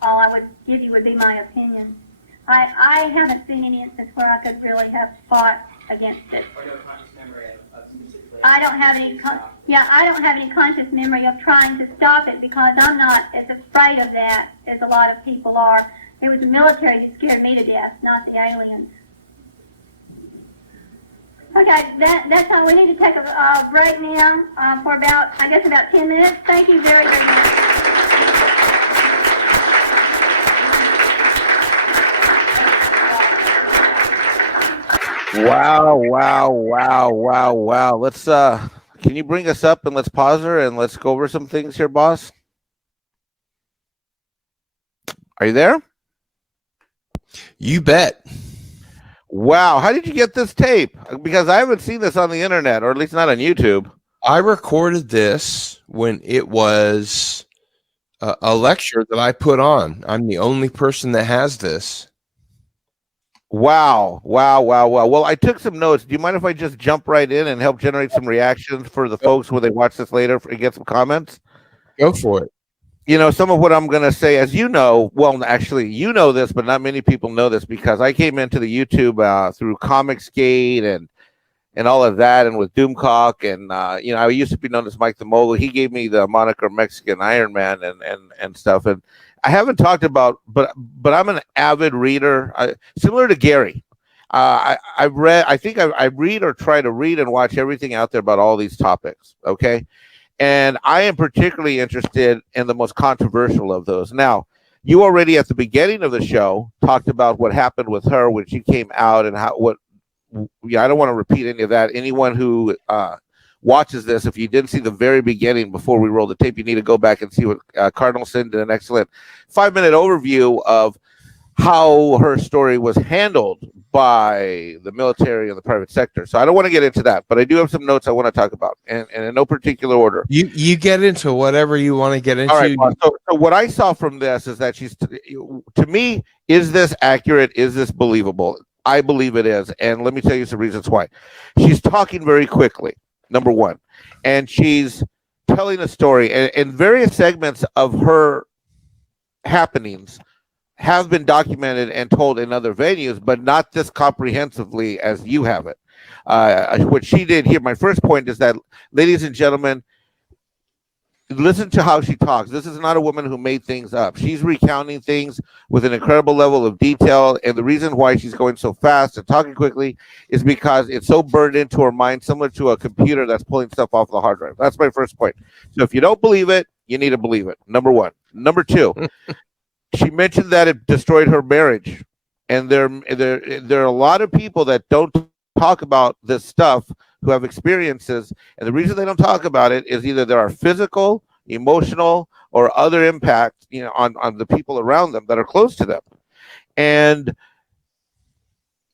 I would give you would be my opinion. I haven't seen any instance where I could really have fought against it. Or no conscious memory of specifically. I don't have any conscious memory of trying to stop it because I'm not as afraid of that as a lot of people are. It was the military who scared me to death, not the aliens. Okay, that's all. We need to take a break now for about 10 minutes. Thank you very, very much. Wow. Let's can you bring us up and let's pause her and let's go over some things here, boss? Are you there? You bet. Wow, how did you get this tape? Because I haven't seen this on the internet, or at least not on YouTube. I recorded this when it was a lecture that I put on. I'm the only person that has this. Wow. Well, I took some notes. Do you mind if I just jump right in and help generate some reactions for the folks when they watch this later and get some comments? Go for it. Some of what I'm going to say, as you know, well, actually, you know this, but not many people know this because I came into the YouTube through Comicsgate and all of that, and with Doomcock, and I used to be known as Mike the Mogul. He gave me the moniker Mexican Ironman and stuff, and I haven't talked about, but I'm an avid reader, similar to Gary. I read or try to read and watch everything out there about all these topics. Okay. And I am particularly interested in the most controversial of those. Now, you already at the beginning of the show talked about what happened with her when she came out and I don't want to repeat any of that. Anyone who watches this, if you didn't see the very beginning before we roll the tape, you need to go back and see what Cardinal did an excellent 5-minute overview of how her story was handled by the military and the private sector. So I don't want to get into that, but I do have some notes I want to talk about, and in no particular order. You get into whatever you want to get into. All right, Bob. So what I saw from this is that to me, is this accurate? Is this believable? I believe it is, and let me tell you some reasons why. She's talking very quickly, number one, and she's telling a story, and various segments of her happenings have been documented and told in other venues, but not this comprehensively as you have it. What she did here, my first point is that, ladies and gentlemen, listen to how she talks. This is not a woman who made things up. She's recounting things with an incredible level of detail, and the reason why she's going so fast and talking quickly is because it's so burned into her mind, similar to a computer that's pulling stuff off the hard drive. That's my first point. So if you don't believe it, you need to believe it. Number one. Number two, she mentioned that it destroyed her marriage, and there are a lot of people that don't talk about this stuff who have experiences, and the reason they don't talk about it is either there are physical, emotional, or other impacts, on the people around them that are close to them. And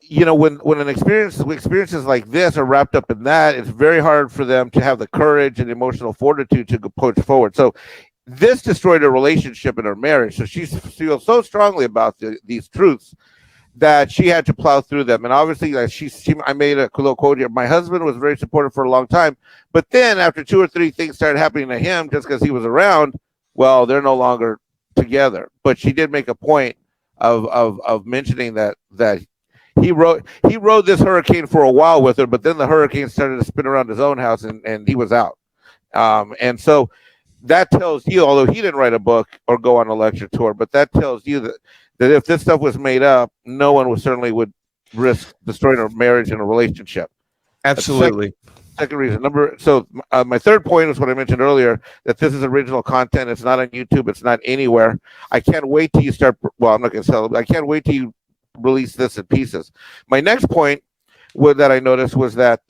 when experiences like this are wrapped up in that, it's very hard for them to have the courage and emotional fortitude to push forward. So this destroyed her relationship and her marriage. So she feels so strongly about these truths that she had to plow through them. And obviously, I made a little quote here. My husband was very supportive for a long time, but then after 2 or 3 things started happening to him, just because he was around, well, they're no longer together. But she did make a point of mentioning that he rode this hurricane for a while with her, but then the hurricane started to spin around his own house, and he was out. And so that tells you, although he didn't write a book or go on a lecture tour, but that tells you that if this stuff was made up, no one would risk destroying a marriage and a relationship. Absolutely. Second reason. My third point is what I mentioned earlier, that this is original content. It's not on YouTube. It's not anywhere. I can't wait till you start. Well, I'm not going to tell. I can't wait till you release this in pieces. My next point that I noticed was that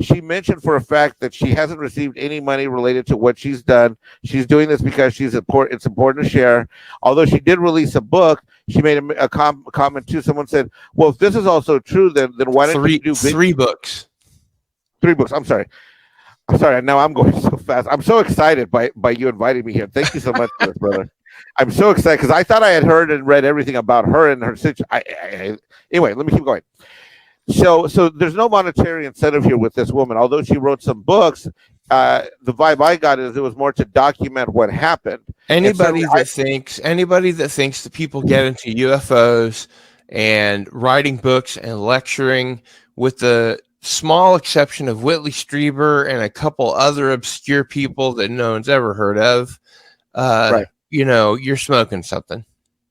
she mentioned for a fact that she hasn't received any money related to what she's done. She's doing this because it's important to share. Although she did release a book, she made a comment too. Someone said, well, if this is also true, then why don't you do 3 books? 3 books. I'm sorry. Now I'm going so fast. I'm so excited by you inviting me here. Thank you so much for this, brother. I'm so excited because I thought I had heard and read everything about her and her situation. Anyway, let me keep going. So there's no monetary incentive here with this woman. Although she wrote some books, the vibe I got is it was more to document what happened. Anybody that thinks that people get into UFOs and writing books and lecturing, with the small exception of Whitley Strieber and a couple other obscure people that no one's ever heard of, right, you're smoking something.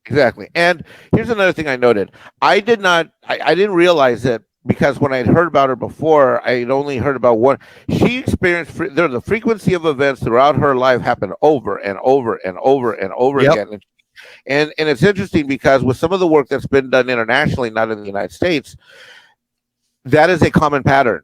Exactly. And here's another thing I noted. I didn't realize it, because when I'd heard about her before, I'd only heard about one. She experienced the frequency of events throughout her life happened over and over and over and over again. And it's interesting because with some of the work that's been done internationally, not in the United States, that is a common pattern.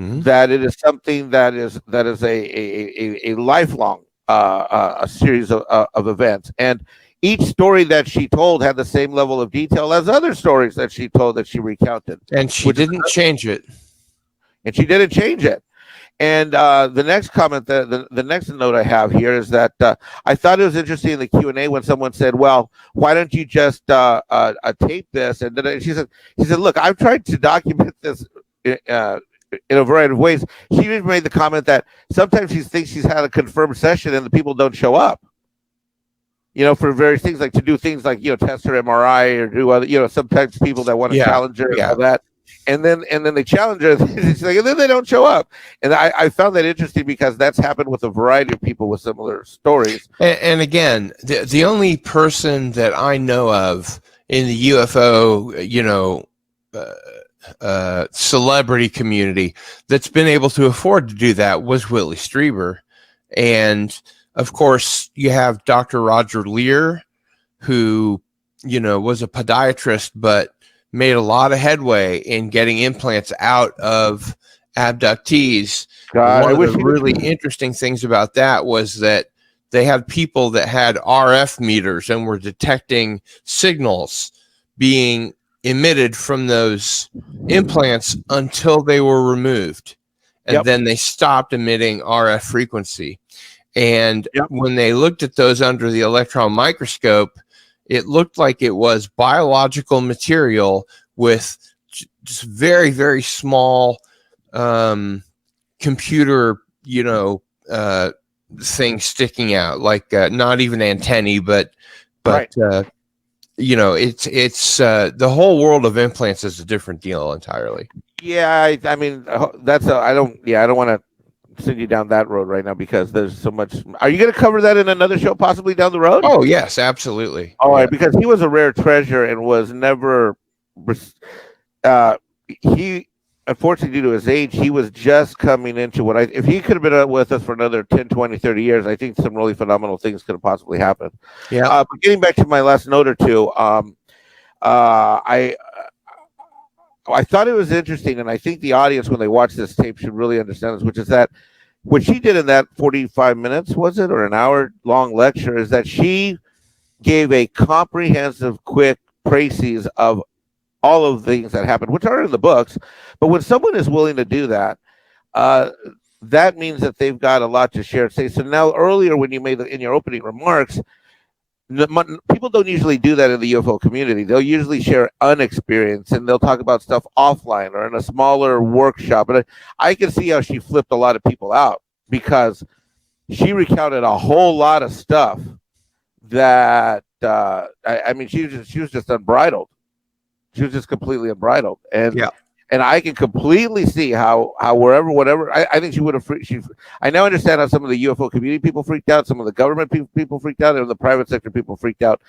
Mm-hmm. That it is something that is a lifelong a series of events. And each story that she told had the same level of detail as other stories that she told, that she recounted. And she didn't change it. And she didn't change it. And the next comment, the next note I have here is that I thought it was interesting in the Q&A when someone said, well, why don't you just tape this? And then she said, look, I've tried to document this in a variety of ways. She even made the comment that sometimes she thinks she's had a confirmed session and the people don't show up. For various things, like to do things like, test her MRI or do other, sometimes people that want to challenge her and all that. And then they challenge her, and then they don't show up. And I found that interesting because that's happened with a variety of people with similar stories. And again, the only person that I know of in the UFO, celebrity community that's been able to afford to do that was Whitley Strieber. And of course, you have Dr. Roger Lear, who, was a podiatrist, but made a lot of headway in getting implants out of abductees. One of the really interesting things about that was that they had people that had RF meters and were detecting signals being emitted from those implants until they were removed. And Yep. then they stopped emitting RF frequency. And Yep. when they looked at those under the electron microscope, it looked like it was biological material with just very, very small computer, things sticking out, like not even antennae, but Right. it's the whole world of implants is a different deal entirely. Yeah, I mean, I don't want to send you down that road right now because there's so much. Are you going to cover that in another show, possibly down the road? Oh yes, absolutely. All right, because he was a rare treasure and was never. He, unfortunately, due to his age, he was just coming into if he could have been with us for another 10, 20, 30 years, I think some really phenomenal things could have possibly happened. Yeah. But getting back to my last note or two, I thought it was interesting, and I think the audience, when they watch this tape, should really understand this, which is that what she did in that 45 minutes, was it, or an hour-long lecture, is that she gave a comprehensive, quick précis of all of the things that happened, which are in the books. But when someone is willing to do that, that means that they've got a lot to share and say. So now, earlier when you made in your opening remarks, people don't usually do that in the UFO community. They'll usually share unexperienced, and they'll talk about stuff offline or in a smaller workshop. But I can see how she flipped a lot of people out because she recounted a whole lot of stuff that I mean, she was just unbridled. She was just completely unbridled, and I can completely see how whatever. I think she would have. I now understand how some of the UFO community people freaked out, some of the government people freaked out, and the private sector people freaked out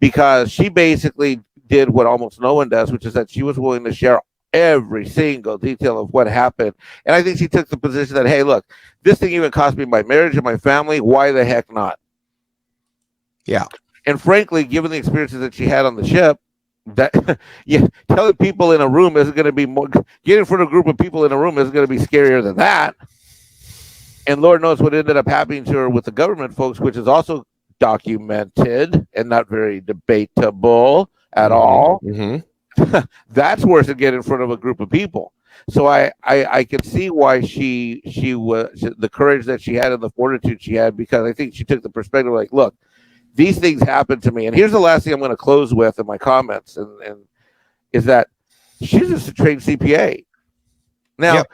because she basically did what almost no one does, which is that she was willing to share every single detail of what happened. And I think she took the position that, hey, look, this thing even cost me my marriage and my family. Why the heck not? Yeah. And frankly, given the experiences that she had on the ship, that telling people in a room isn't going to be more. Getting in front of a group of people in a room isn't going to be scarier than that. And Lord knows what ended up happening to her with the government folks, which is also documented and not very debatable at all. Mm-hmm. That's worse than getting in front of a group of people. So I can see why she was the courage that she had and the fortitude she had, because I think she took the perspective like, look, these things happened to me. And here's the last thing I'm going to close with in my comments, and is that she's just a trained CPA. Now,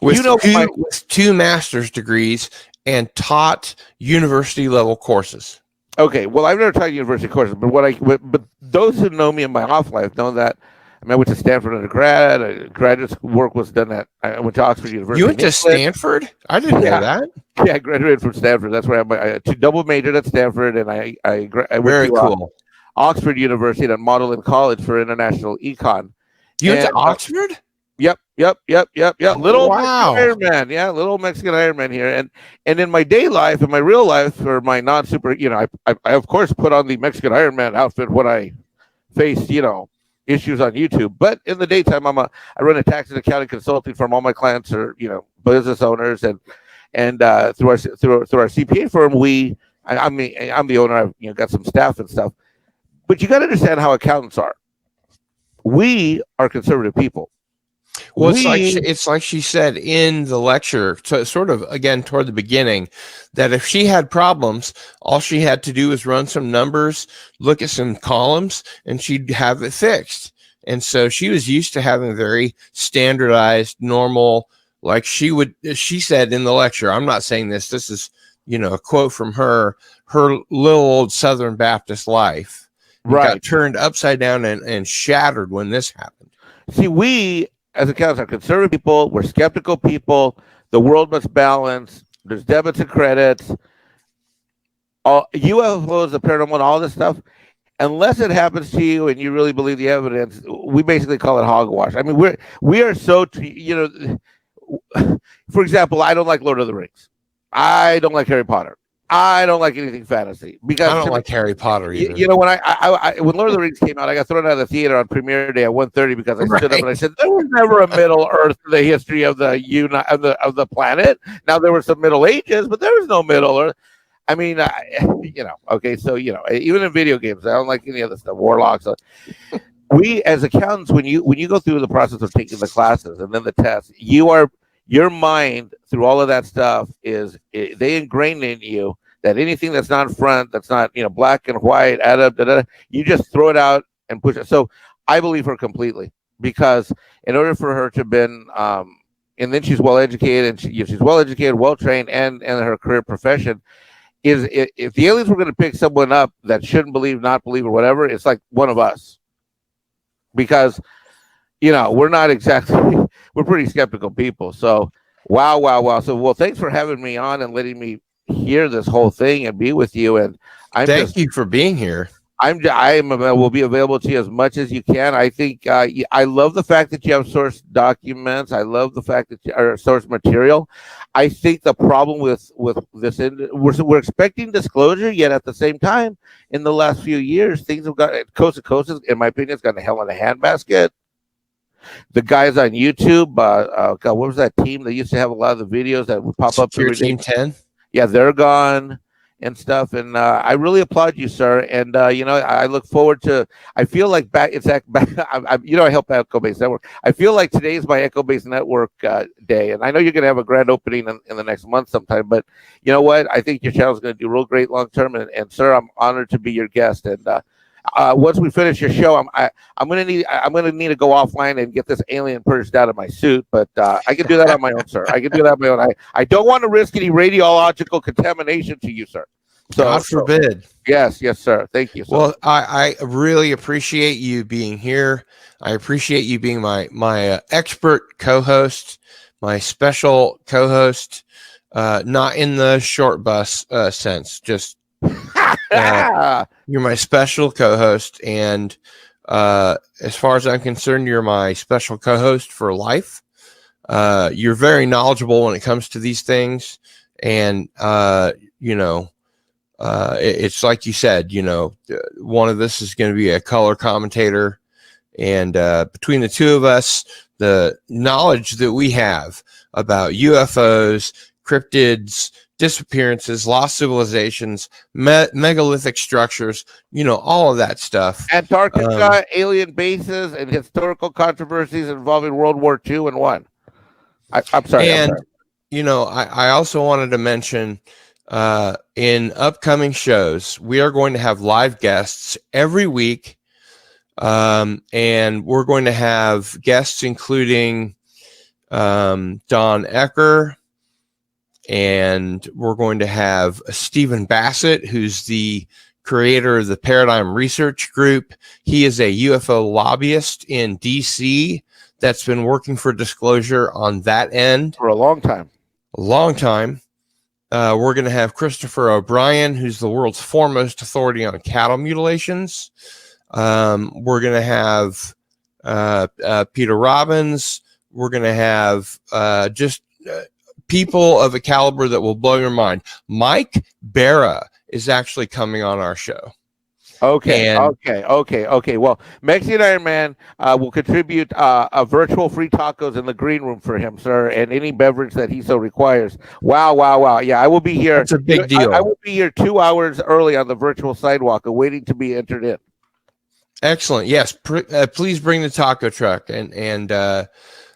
with two master's degrees and taught university level courses. Okay, well, I've never taught university courses, but those who know me in my off life know that. I mean, I went to Stanford undergrad. Graduate work was done I went to Oxford University. You went to Stanford? I didn't know that. Yeah, I graduated from Stanford. That's where I double majored at Stanford, and I went Very to cool. Oxford University at Magdalen College for international econ. You went to Oxford? Yep. Little wow. Mexican Ironman. Yeah, little Mexican Ironman here. And in my day life, in my real life, or my non-super, I of course put on the Mexican Ironman outfit when I faced, issues on YouTube. But in the daytime, I run a tax and accounting consulting firm. All my clients are, business owners, and through our CPA firm, I'm the owner. I've got some staff and stuff. But you got to understand how accountants are. We are conservative people. Well, it's like she said in the lecture, sort of again toward the beginning, that if she had problems, all she had to do was run some numbers, look at some columns, and she'd have it fixed. And so she was used to having very standardized, normal, like she said in the lecture. I'm not saying this. This is, a quote from her little old Southern Baptist life. Right. Got turned upside down and shattered when this happened. See, we as accountants are conservative people. We're skeptical people. The world must balance. There's debits and credits. All UFOs, the paranormal, all this stuff. Unless it happens to you and you really believe the evidence, we basically call it hogwash. I mean, we are so, for example, I don't like Lord of the Rings. I don't like Harry Potter. I don't like anything fantasy because I don't like Harry Potter either. When Lord of the Rings came out, I got thrown out of the theater on premiere day at 1:30 because I stood up and I said there was never a Middle Earth in the history of the planet. Now there were some Middle Ages, but there was no Middle Earth. I mean, okay, so even in video games, I don't like any other stuff. Warlocks. we as accountants, when you go through the process of taking the classes and then the tests, your mind through all of that stuff they ingrain in you that anything that's not front, that's not black and white, add up, you just throw it out and push it. So I believe her completely, because in order for her to have been, and then she's well educated, and she's well educated, well trained, and her career profession is, if the aliens were going to pick someone up that shouldn't believe, not believe, or whatever, it's like one of us, because we're not exactly, we're pretty skeptical people. So wow. So well, thanks for having me on and letting me hear this whole thing and be with you. And thank you for being here. I will be available to you as much as you can. I think I love the fact that you have source documents. I love the fact that or source material. I think the problem with this, we're expecting disclosure, yet at the same time, in the last few years, things have got coast to coast. In my opinion, it's gotten hell in a handbasket. The guys on YouTube, God, what was that team that used to have a lot of the videos that would pop up every day? Team 10. Yeah, they're gone and stuff. And I really applaud you, sir. And I look forward to. I feel like back. I help Echo Base Network. I feel like today is my Echo Base Network day, and I know you're going to have a grand opening in the next month sometime. But you know what? I think your channel is going to do real great long term. And sir, I'm honored to be your guest. And once we finish your show, I'm gonna need to go offline and get this alien purged out of my suit. But I can do that on my own, sir. I can do that on my own. I don't want to risk any radiological contamination to you, sir. So, God forbid. Yes, sir. Thank you, sir. Well, I really appreciate you being here. I appreciate you being my expert co-host, my special co-host, not in the short bus sense, just. You're my special co-host, and as far as I'm concerned, you're my special co-host for life. You're very knowledgeable when it comes to these things, and it's like you said, one of us is going to be a color commentator, and between the two of us, the knowledge that we have about UFOs, cryptids, disappearances, lost civilizations, megalithic structures, all of that stuff. Antarctica, alien bases, and historical controversies involving World War II and one. I'm sorry. I also wanted to mention in upcoming shows, we are going to have live guests every week. And we're going to have guests including Don Ecker, and we're going to have Stephen Bassett, who's the creator of the Paradigm Research Group. He is a UFO lobbyist in D.C. that's been working for disclosure on that end for a long time. We're going to have Christopher O'Brien, who's the world's foremost authority on cattle mutilations. We're going to have Peter Robbins. We're going to have people of a caliber that will blow your mind. Mike Barra is actually coming on our show. Okay. Well, Mexican Ironman will contribute a virtual free tacos in the green room for him, sir, and any beverage that he so requires. Wow. Yeah, I will be here. It's a big deal. I will be here 2 hours early on the virtual sidewalk, awaiting to be entered in. Excellent. Yes, please bring the taco truck, and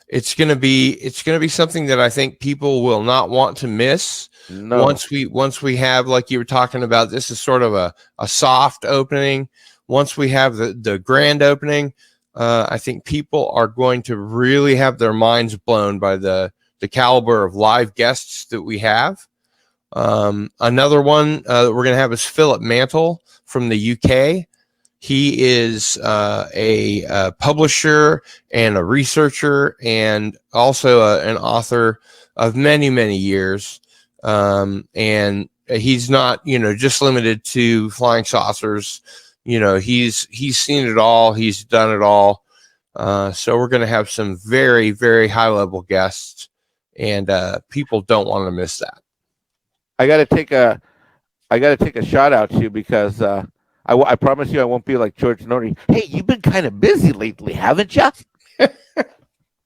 it's gonna be something that I think people will not want to miss. No. Once we have, like you were talking about, this is sort of a soft opening. Once we have the grand opening, I think people are going to really have their minds blown by the caliber of live guests that we have. Another one that we're going to have is Philip Mantle from the UK. He is a publisher and a researcher, and also an author of many, many years. And he's not, just limited to flying saucers. He's seen it all. He's done it all. So we're going to have some very, very high level guests, and people don't want to miss that. I got to take a shout out to you, because I promise you I won't be like George Norrie. Hey, you've been kind of busy lately, haven't you?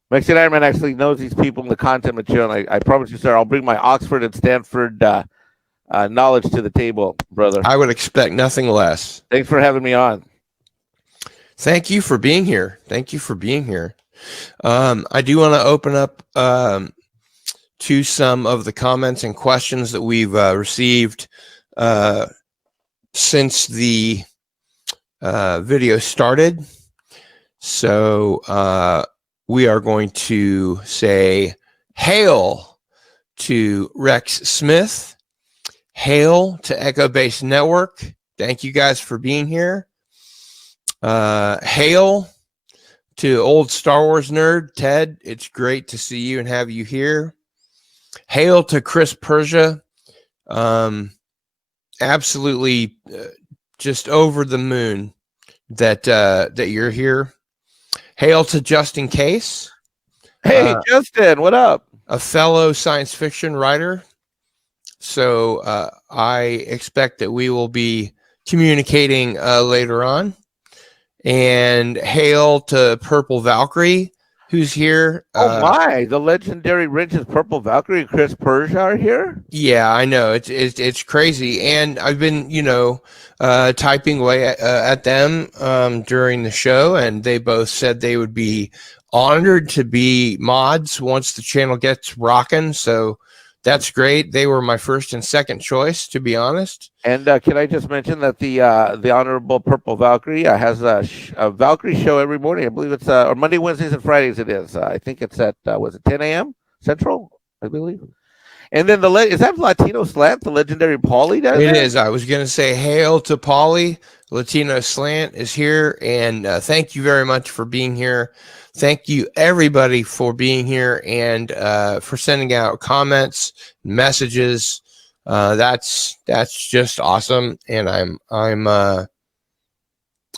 Mexican Ironman actually knows these people in the content material. And I promise you, sir, I'll bring my Oxford and Stanford knowledge to the table, brother. I would expect nothing less. Thanks for having me on. Thank you for being here. Thank you for being here. I do want to open up to some of the comments and questions that we've received since the video started. So we are going to say hail to Rex Smith. Hail to Echo Base Network. Thank you guys for being here. Hail to old Star Wars nerd Ted. It's great to see you and have you here. Hail to Chris Persia. Absolutely just over the moon that you're here. Hail to Justin Case. Hey, Justin, what up? A fellow science fiction writer. So I expect that we will be communicating later on. And hail to Purple Valkyrie, who's here. The legendary Ridge's Purple Valkyrie and Chris Persia are here? Yeah, I know. It's crazy. And I've been, typing away at them during the show, and they both said they would be honored to be mods once the channel gets rocking. So that's great. They were my first and second choice, to be honest. And can I just mention that the Honorable Purple Valkyrie has a Valkyrie show every morning. I believe it's or Monday, Wednesdays, and Fridays. It is. I think it's at was it 10 a.m. Central? I believe. And then is that Latino Slant, the legendary Paulie? It is. I was going to say hail to Paulie. Latino Slant is here, and thank you very much for being here. Thank you, everybody, for being here and for sending out comments, messages. That's just awesome, and I'm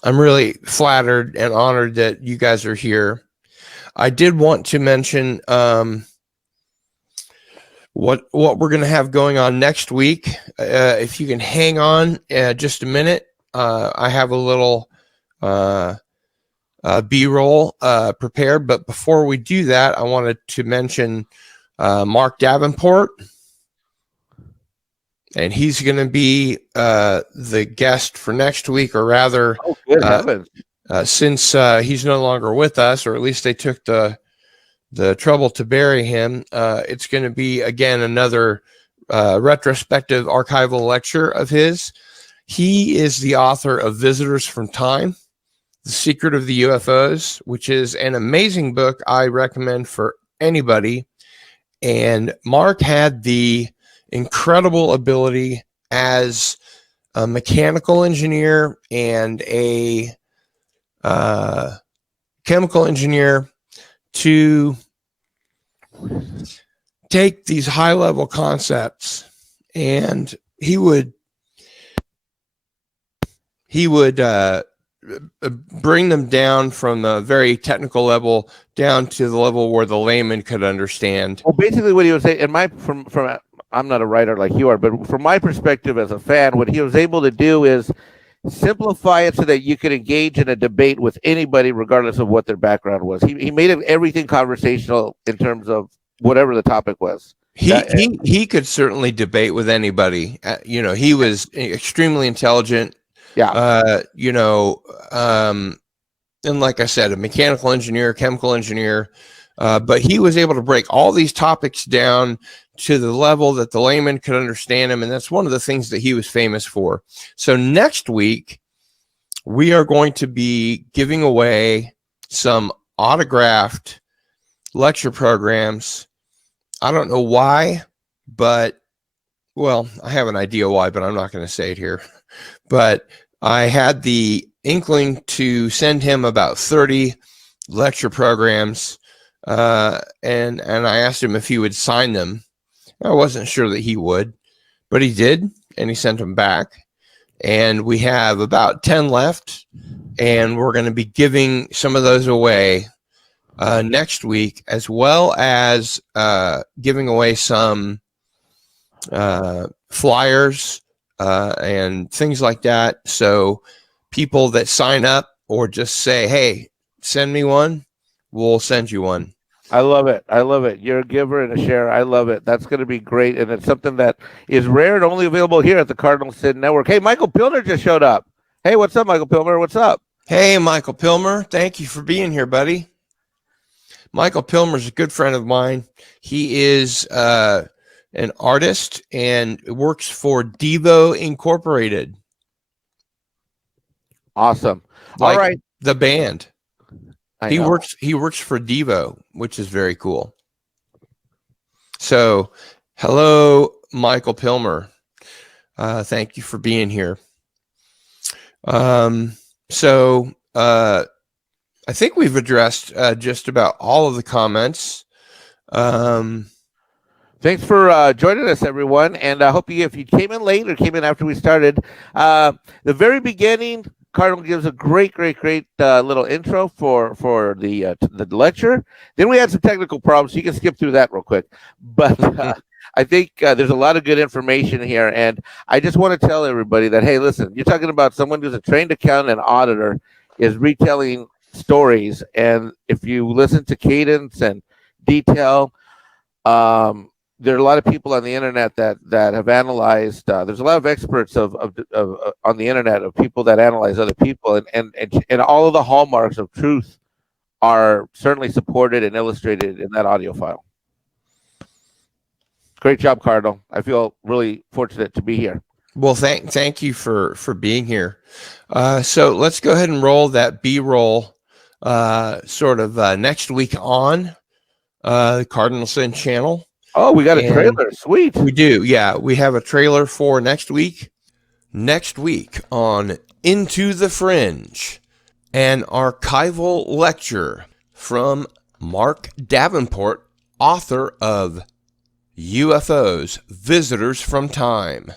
really flattered and honored that you guys are here. I did want to mention what we're going to have going on next week. If you can hang on just a minute, I have a little B-roll prepared. But before we do that, I wanted to mention Mark Davenport. And he's going to be the guest for next week, or rather, since he's no longer with us, or at least they took the trouble to bury him, it's going to be, again, another retrospective archival lecture of his. He is the author of Visitors from Time, The Secret of the UFOs, which is an amazing book I recommend for anybody. And Mark had the incredible ability as a mechanical engineer and a chemical engineer to take these high-level concepts, and he would bring them down from the very technical level down to the level where the layman could understand. Well, basically what he was saying, from I'm not a writer like you are, but from my perspective as a fan, what he was able to do is simplify it so that you could engage in a debate with anybody, regardless of what their background was. He made everything conversational in terms of whatever the topic was. He could certainly debate with anybody. He was extremely intelligent. Yeah. And like I said, a mechanical engineer, chemical engineer, but he was able to break all these topics down to the level that the layman could understand him. And that's one of the things that he was famous for. So next week, we are going to be giving away some autographed lecture programs. I don't know why, but, well, I have an idea why, but I'm not going to say it here. But I had the inkling to send him about 30 lecture programs, and I asked him if he would sign them. I wasn't sure that he would, but he did, and he sent them back. And we have about 10 left, and we're going to be giving some of those away next week, as well as giving away some flyers and things like that. So people that sign up or just say, hey, send me one, we'll send you one. I love it. I love it. You're a giver and a sharer. I love it. That's going to be great. And it's something that is rare and only available here at the Cardinal Sin Network. Hey, Michael Pilner just showed up. Hey, what's up, Michael Pilner? What's up? Hey, Michael Pilmer. Thank you for being here, buddy. Michael Pilmer is a good friend of mine. He is an artist and works for Devo Incorporated. Awesome. Like All right. the band. I He know. works for Devo, which is very cool. So, hello, Michael Pilmer. Thank you for being here. I think we've addressed just about all of the comments. Thanks for joining us, everyone. And I hope if you came in late or came in after we started, the very beginning, Cardinal gives a great little intro for the lecture. Then we had some technical problems. So you can skip through that real quick. But I think there's a lot of good information here. And I just want to tell everybody that, hey, listen, you're talking about someone who's a trained accountant and auditor is retelling stories. And if you listen to cadence and detail, there are a lot of people on the internet that have analyzed. There's a lot of experts of on the internet of people that analyze other people, and all of the hallmarks of truth are certainly supported and illustrated in that audio file. Great job, Cardinal. I feel really fortunate to be here. Well, thank you for being here. So let's go ahead and roll that B-roll sort of next week on the Cardinal Sin channel. Oh, we got a trailer. Sweet. We do. Yeah, we have a trailer for next week. Next week on Into the Fringe, an archival lecture from Mark Davenport, author of UFOs, Visitors from Time.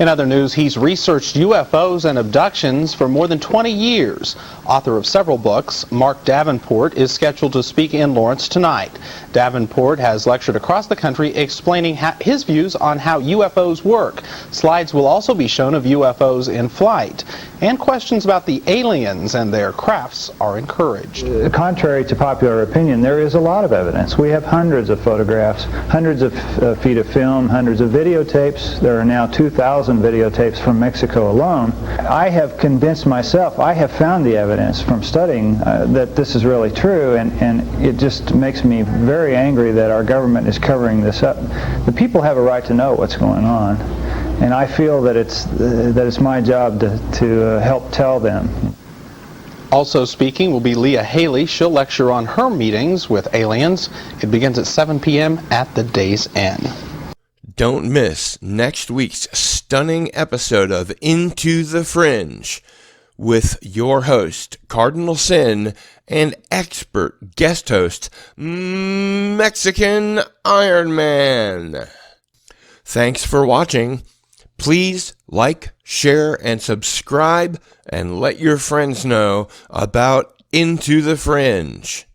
In other news, he's researched UFOs and abductions for more than 20 years. Author of several books, Mark Davenport is scheduled to speak in Lawrence tonight. Davenport has lectured across the country explaining his views on how UFOs work. Slides will also be shown of UFOs in flight. And questions about the aliens and their crafts are encouraged. Contrary to popular opinion, there is a lot of evidence. We have hundreds of photographs, hundreds of feet of film, hundreds of videotapes. There are now 2,000 videotapes from Mexico alone. I have convinced myself, I have found the evidence from studying that this is really true, and it just makes me very angry that our government is covering this up. The people have a right to know what's going on, and I feel that it's my job to help tell them. Also speaking will be Leah Haley. She'll lecture on her meetings with aliens. It begins at 7 p.m. at the day's end. Don't miss next week's stunning episode of Into the Fringe with your host, Cardinal Sin, and expert guest host, Mexican Ironman. Thanks for watching. Please like, share, and subscribe, and let your friends know about Into the Fringe.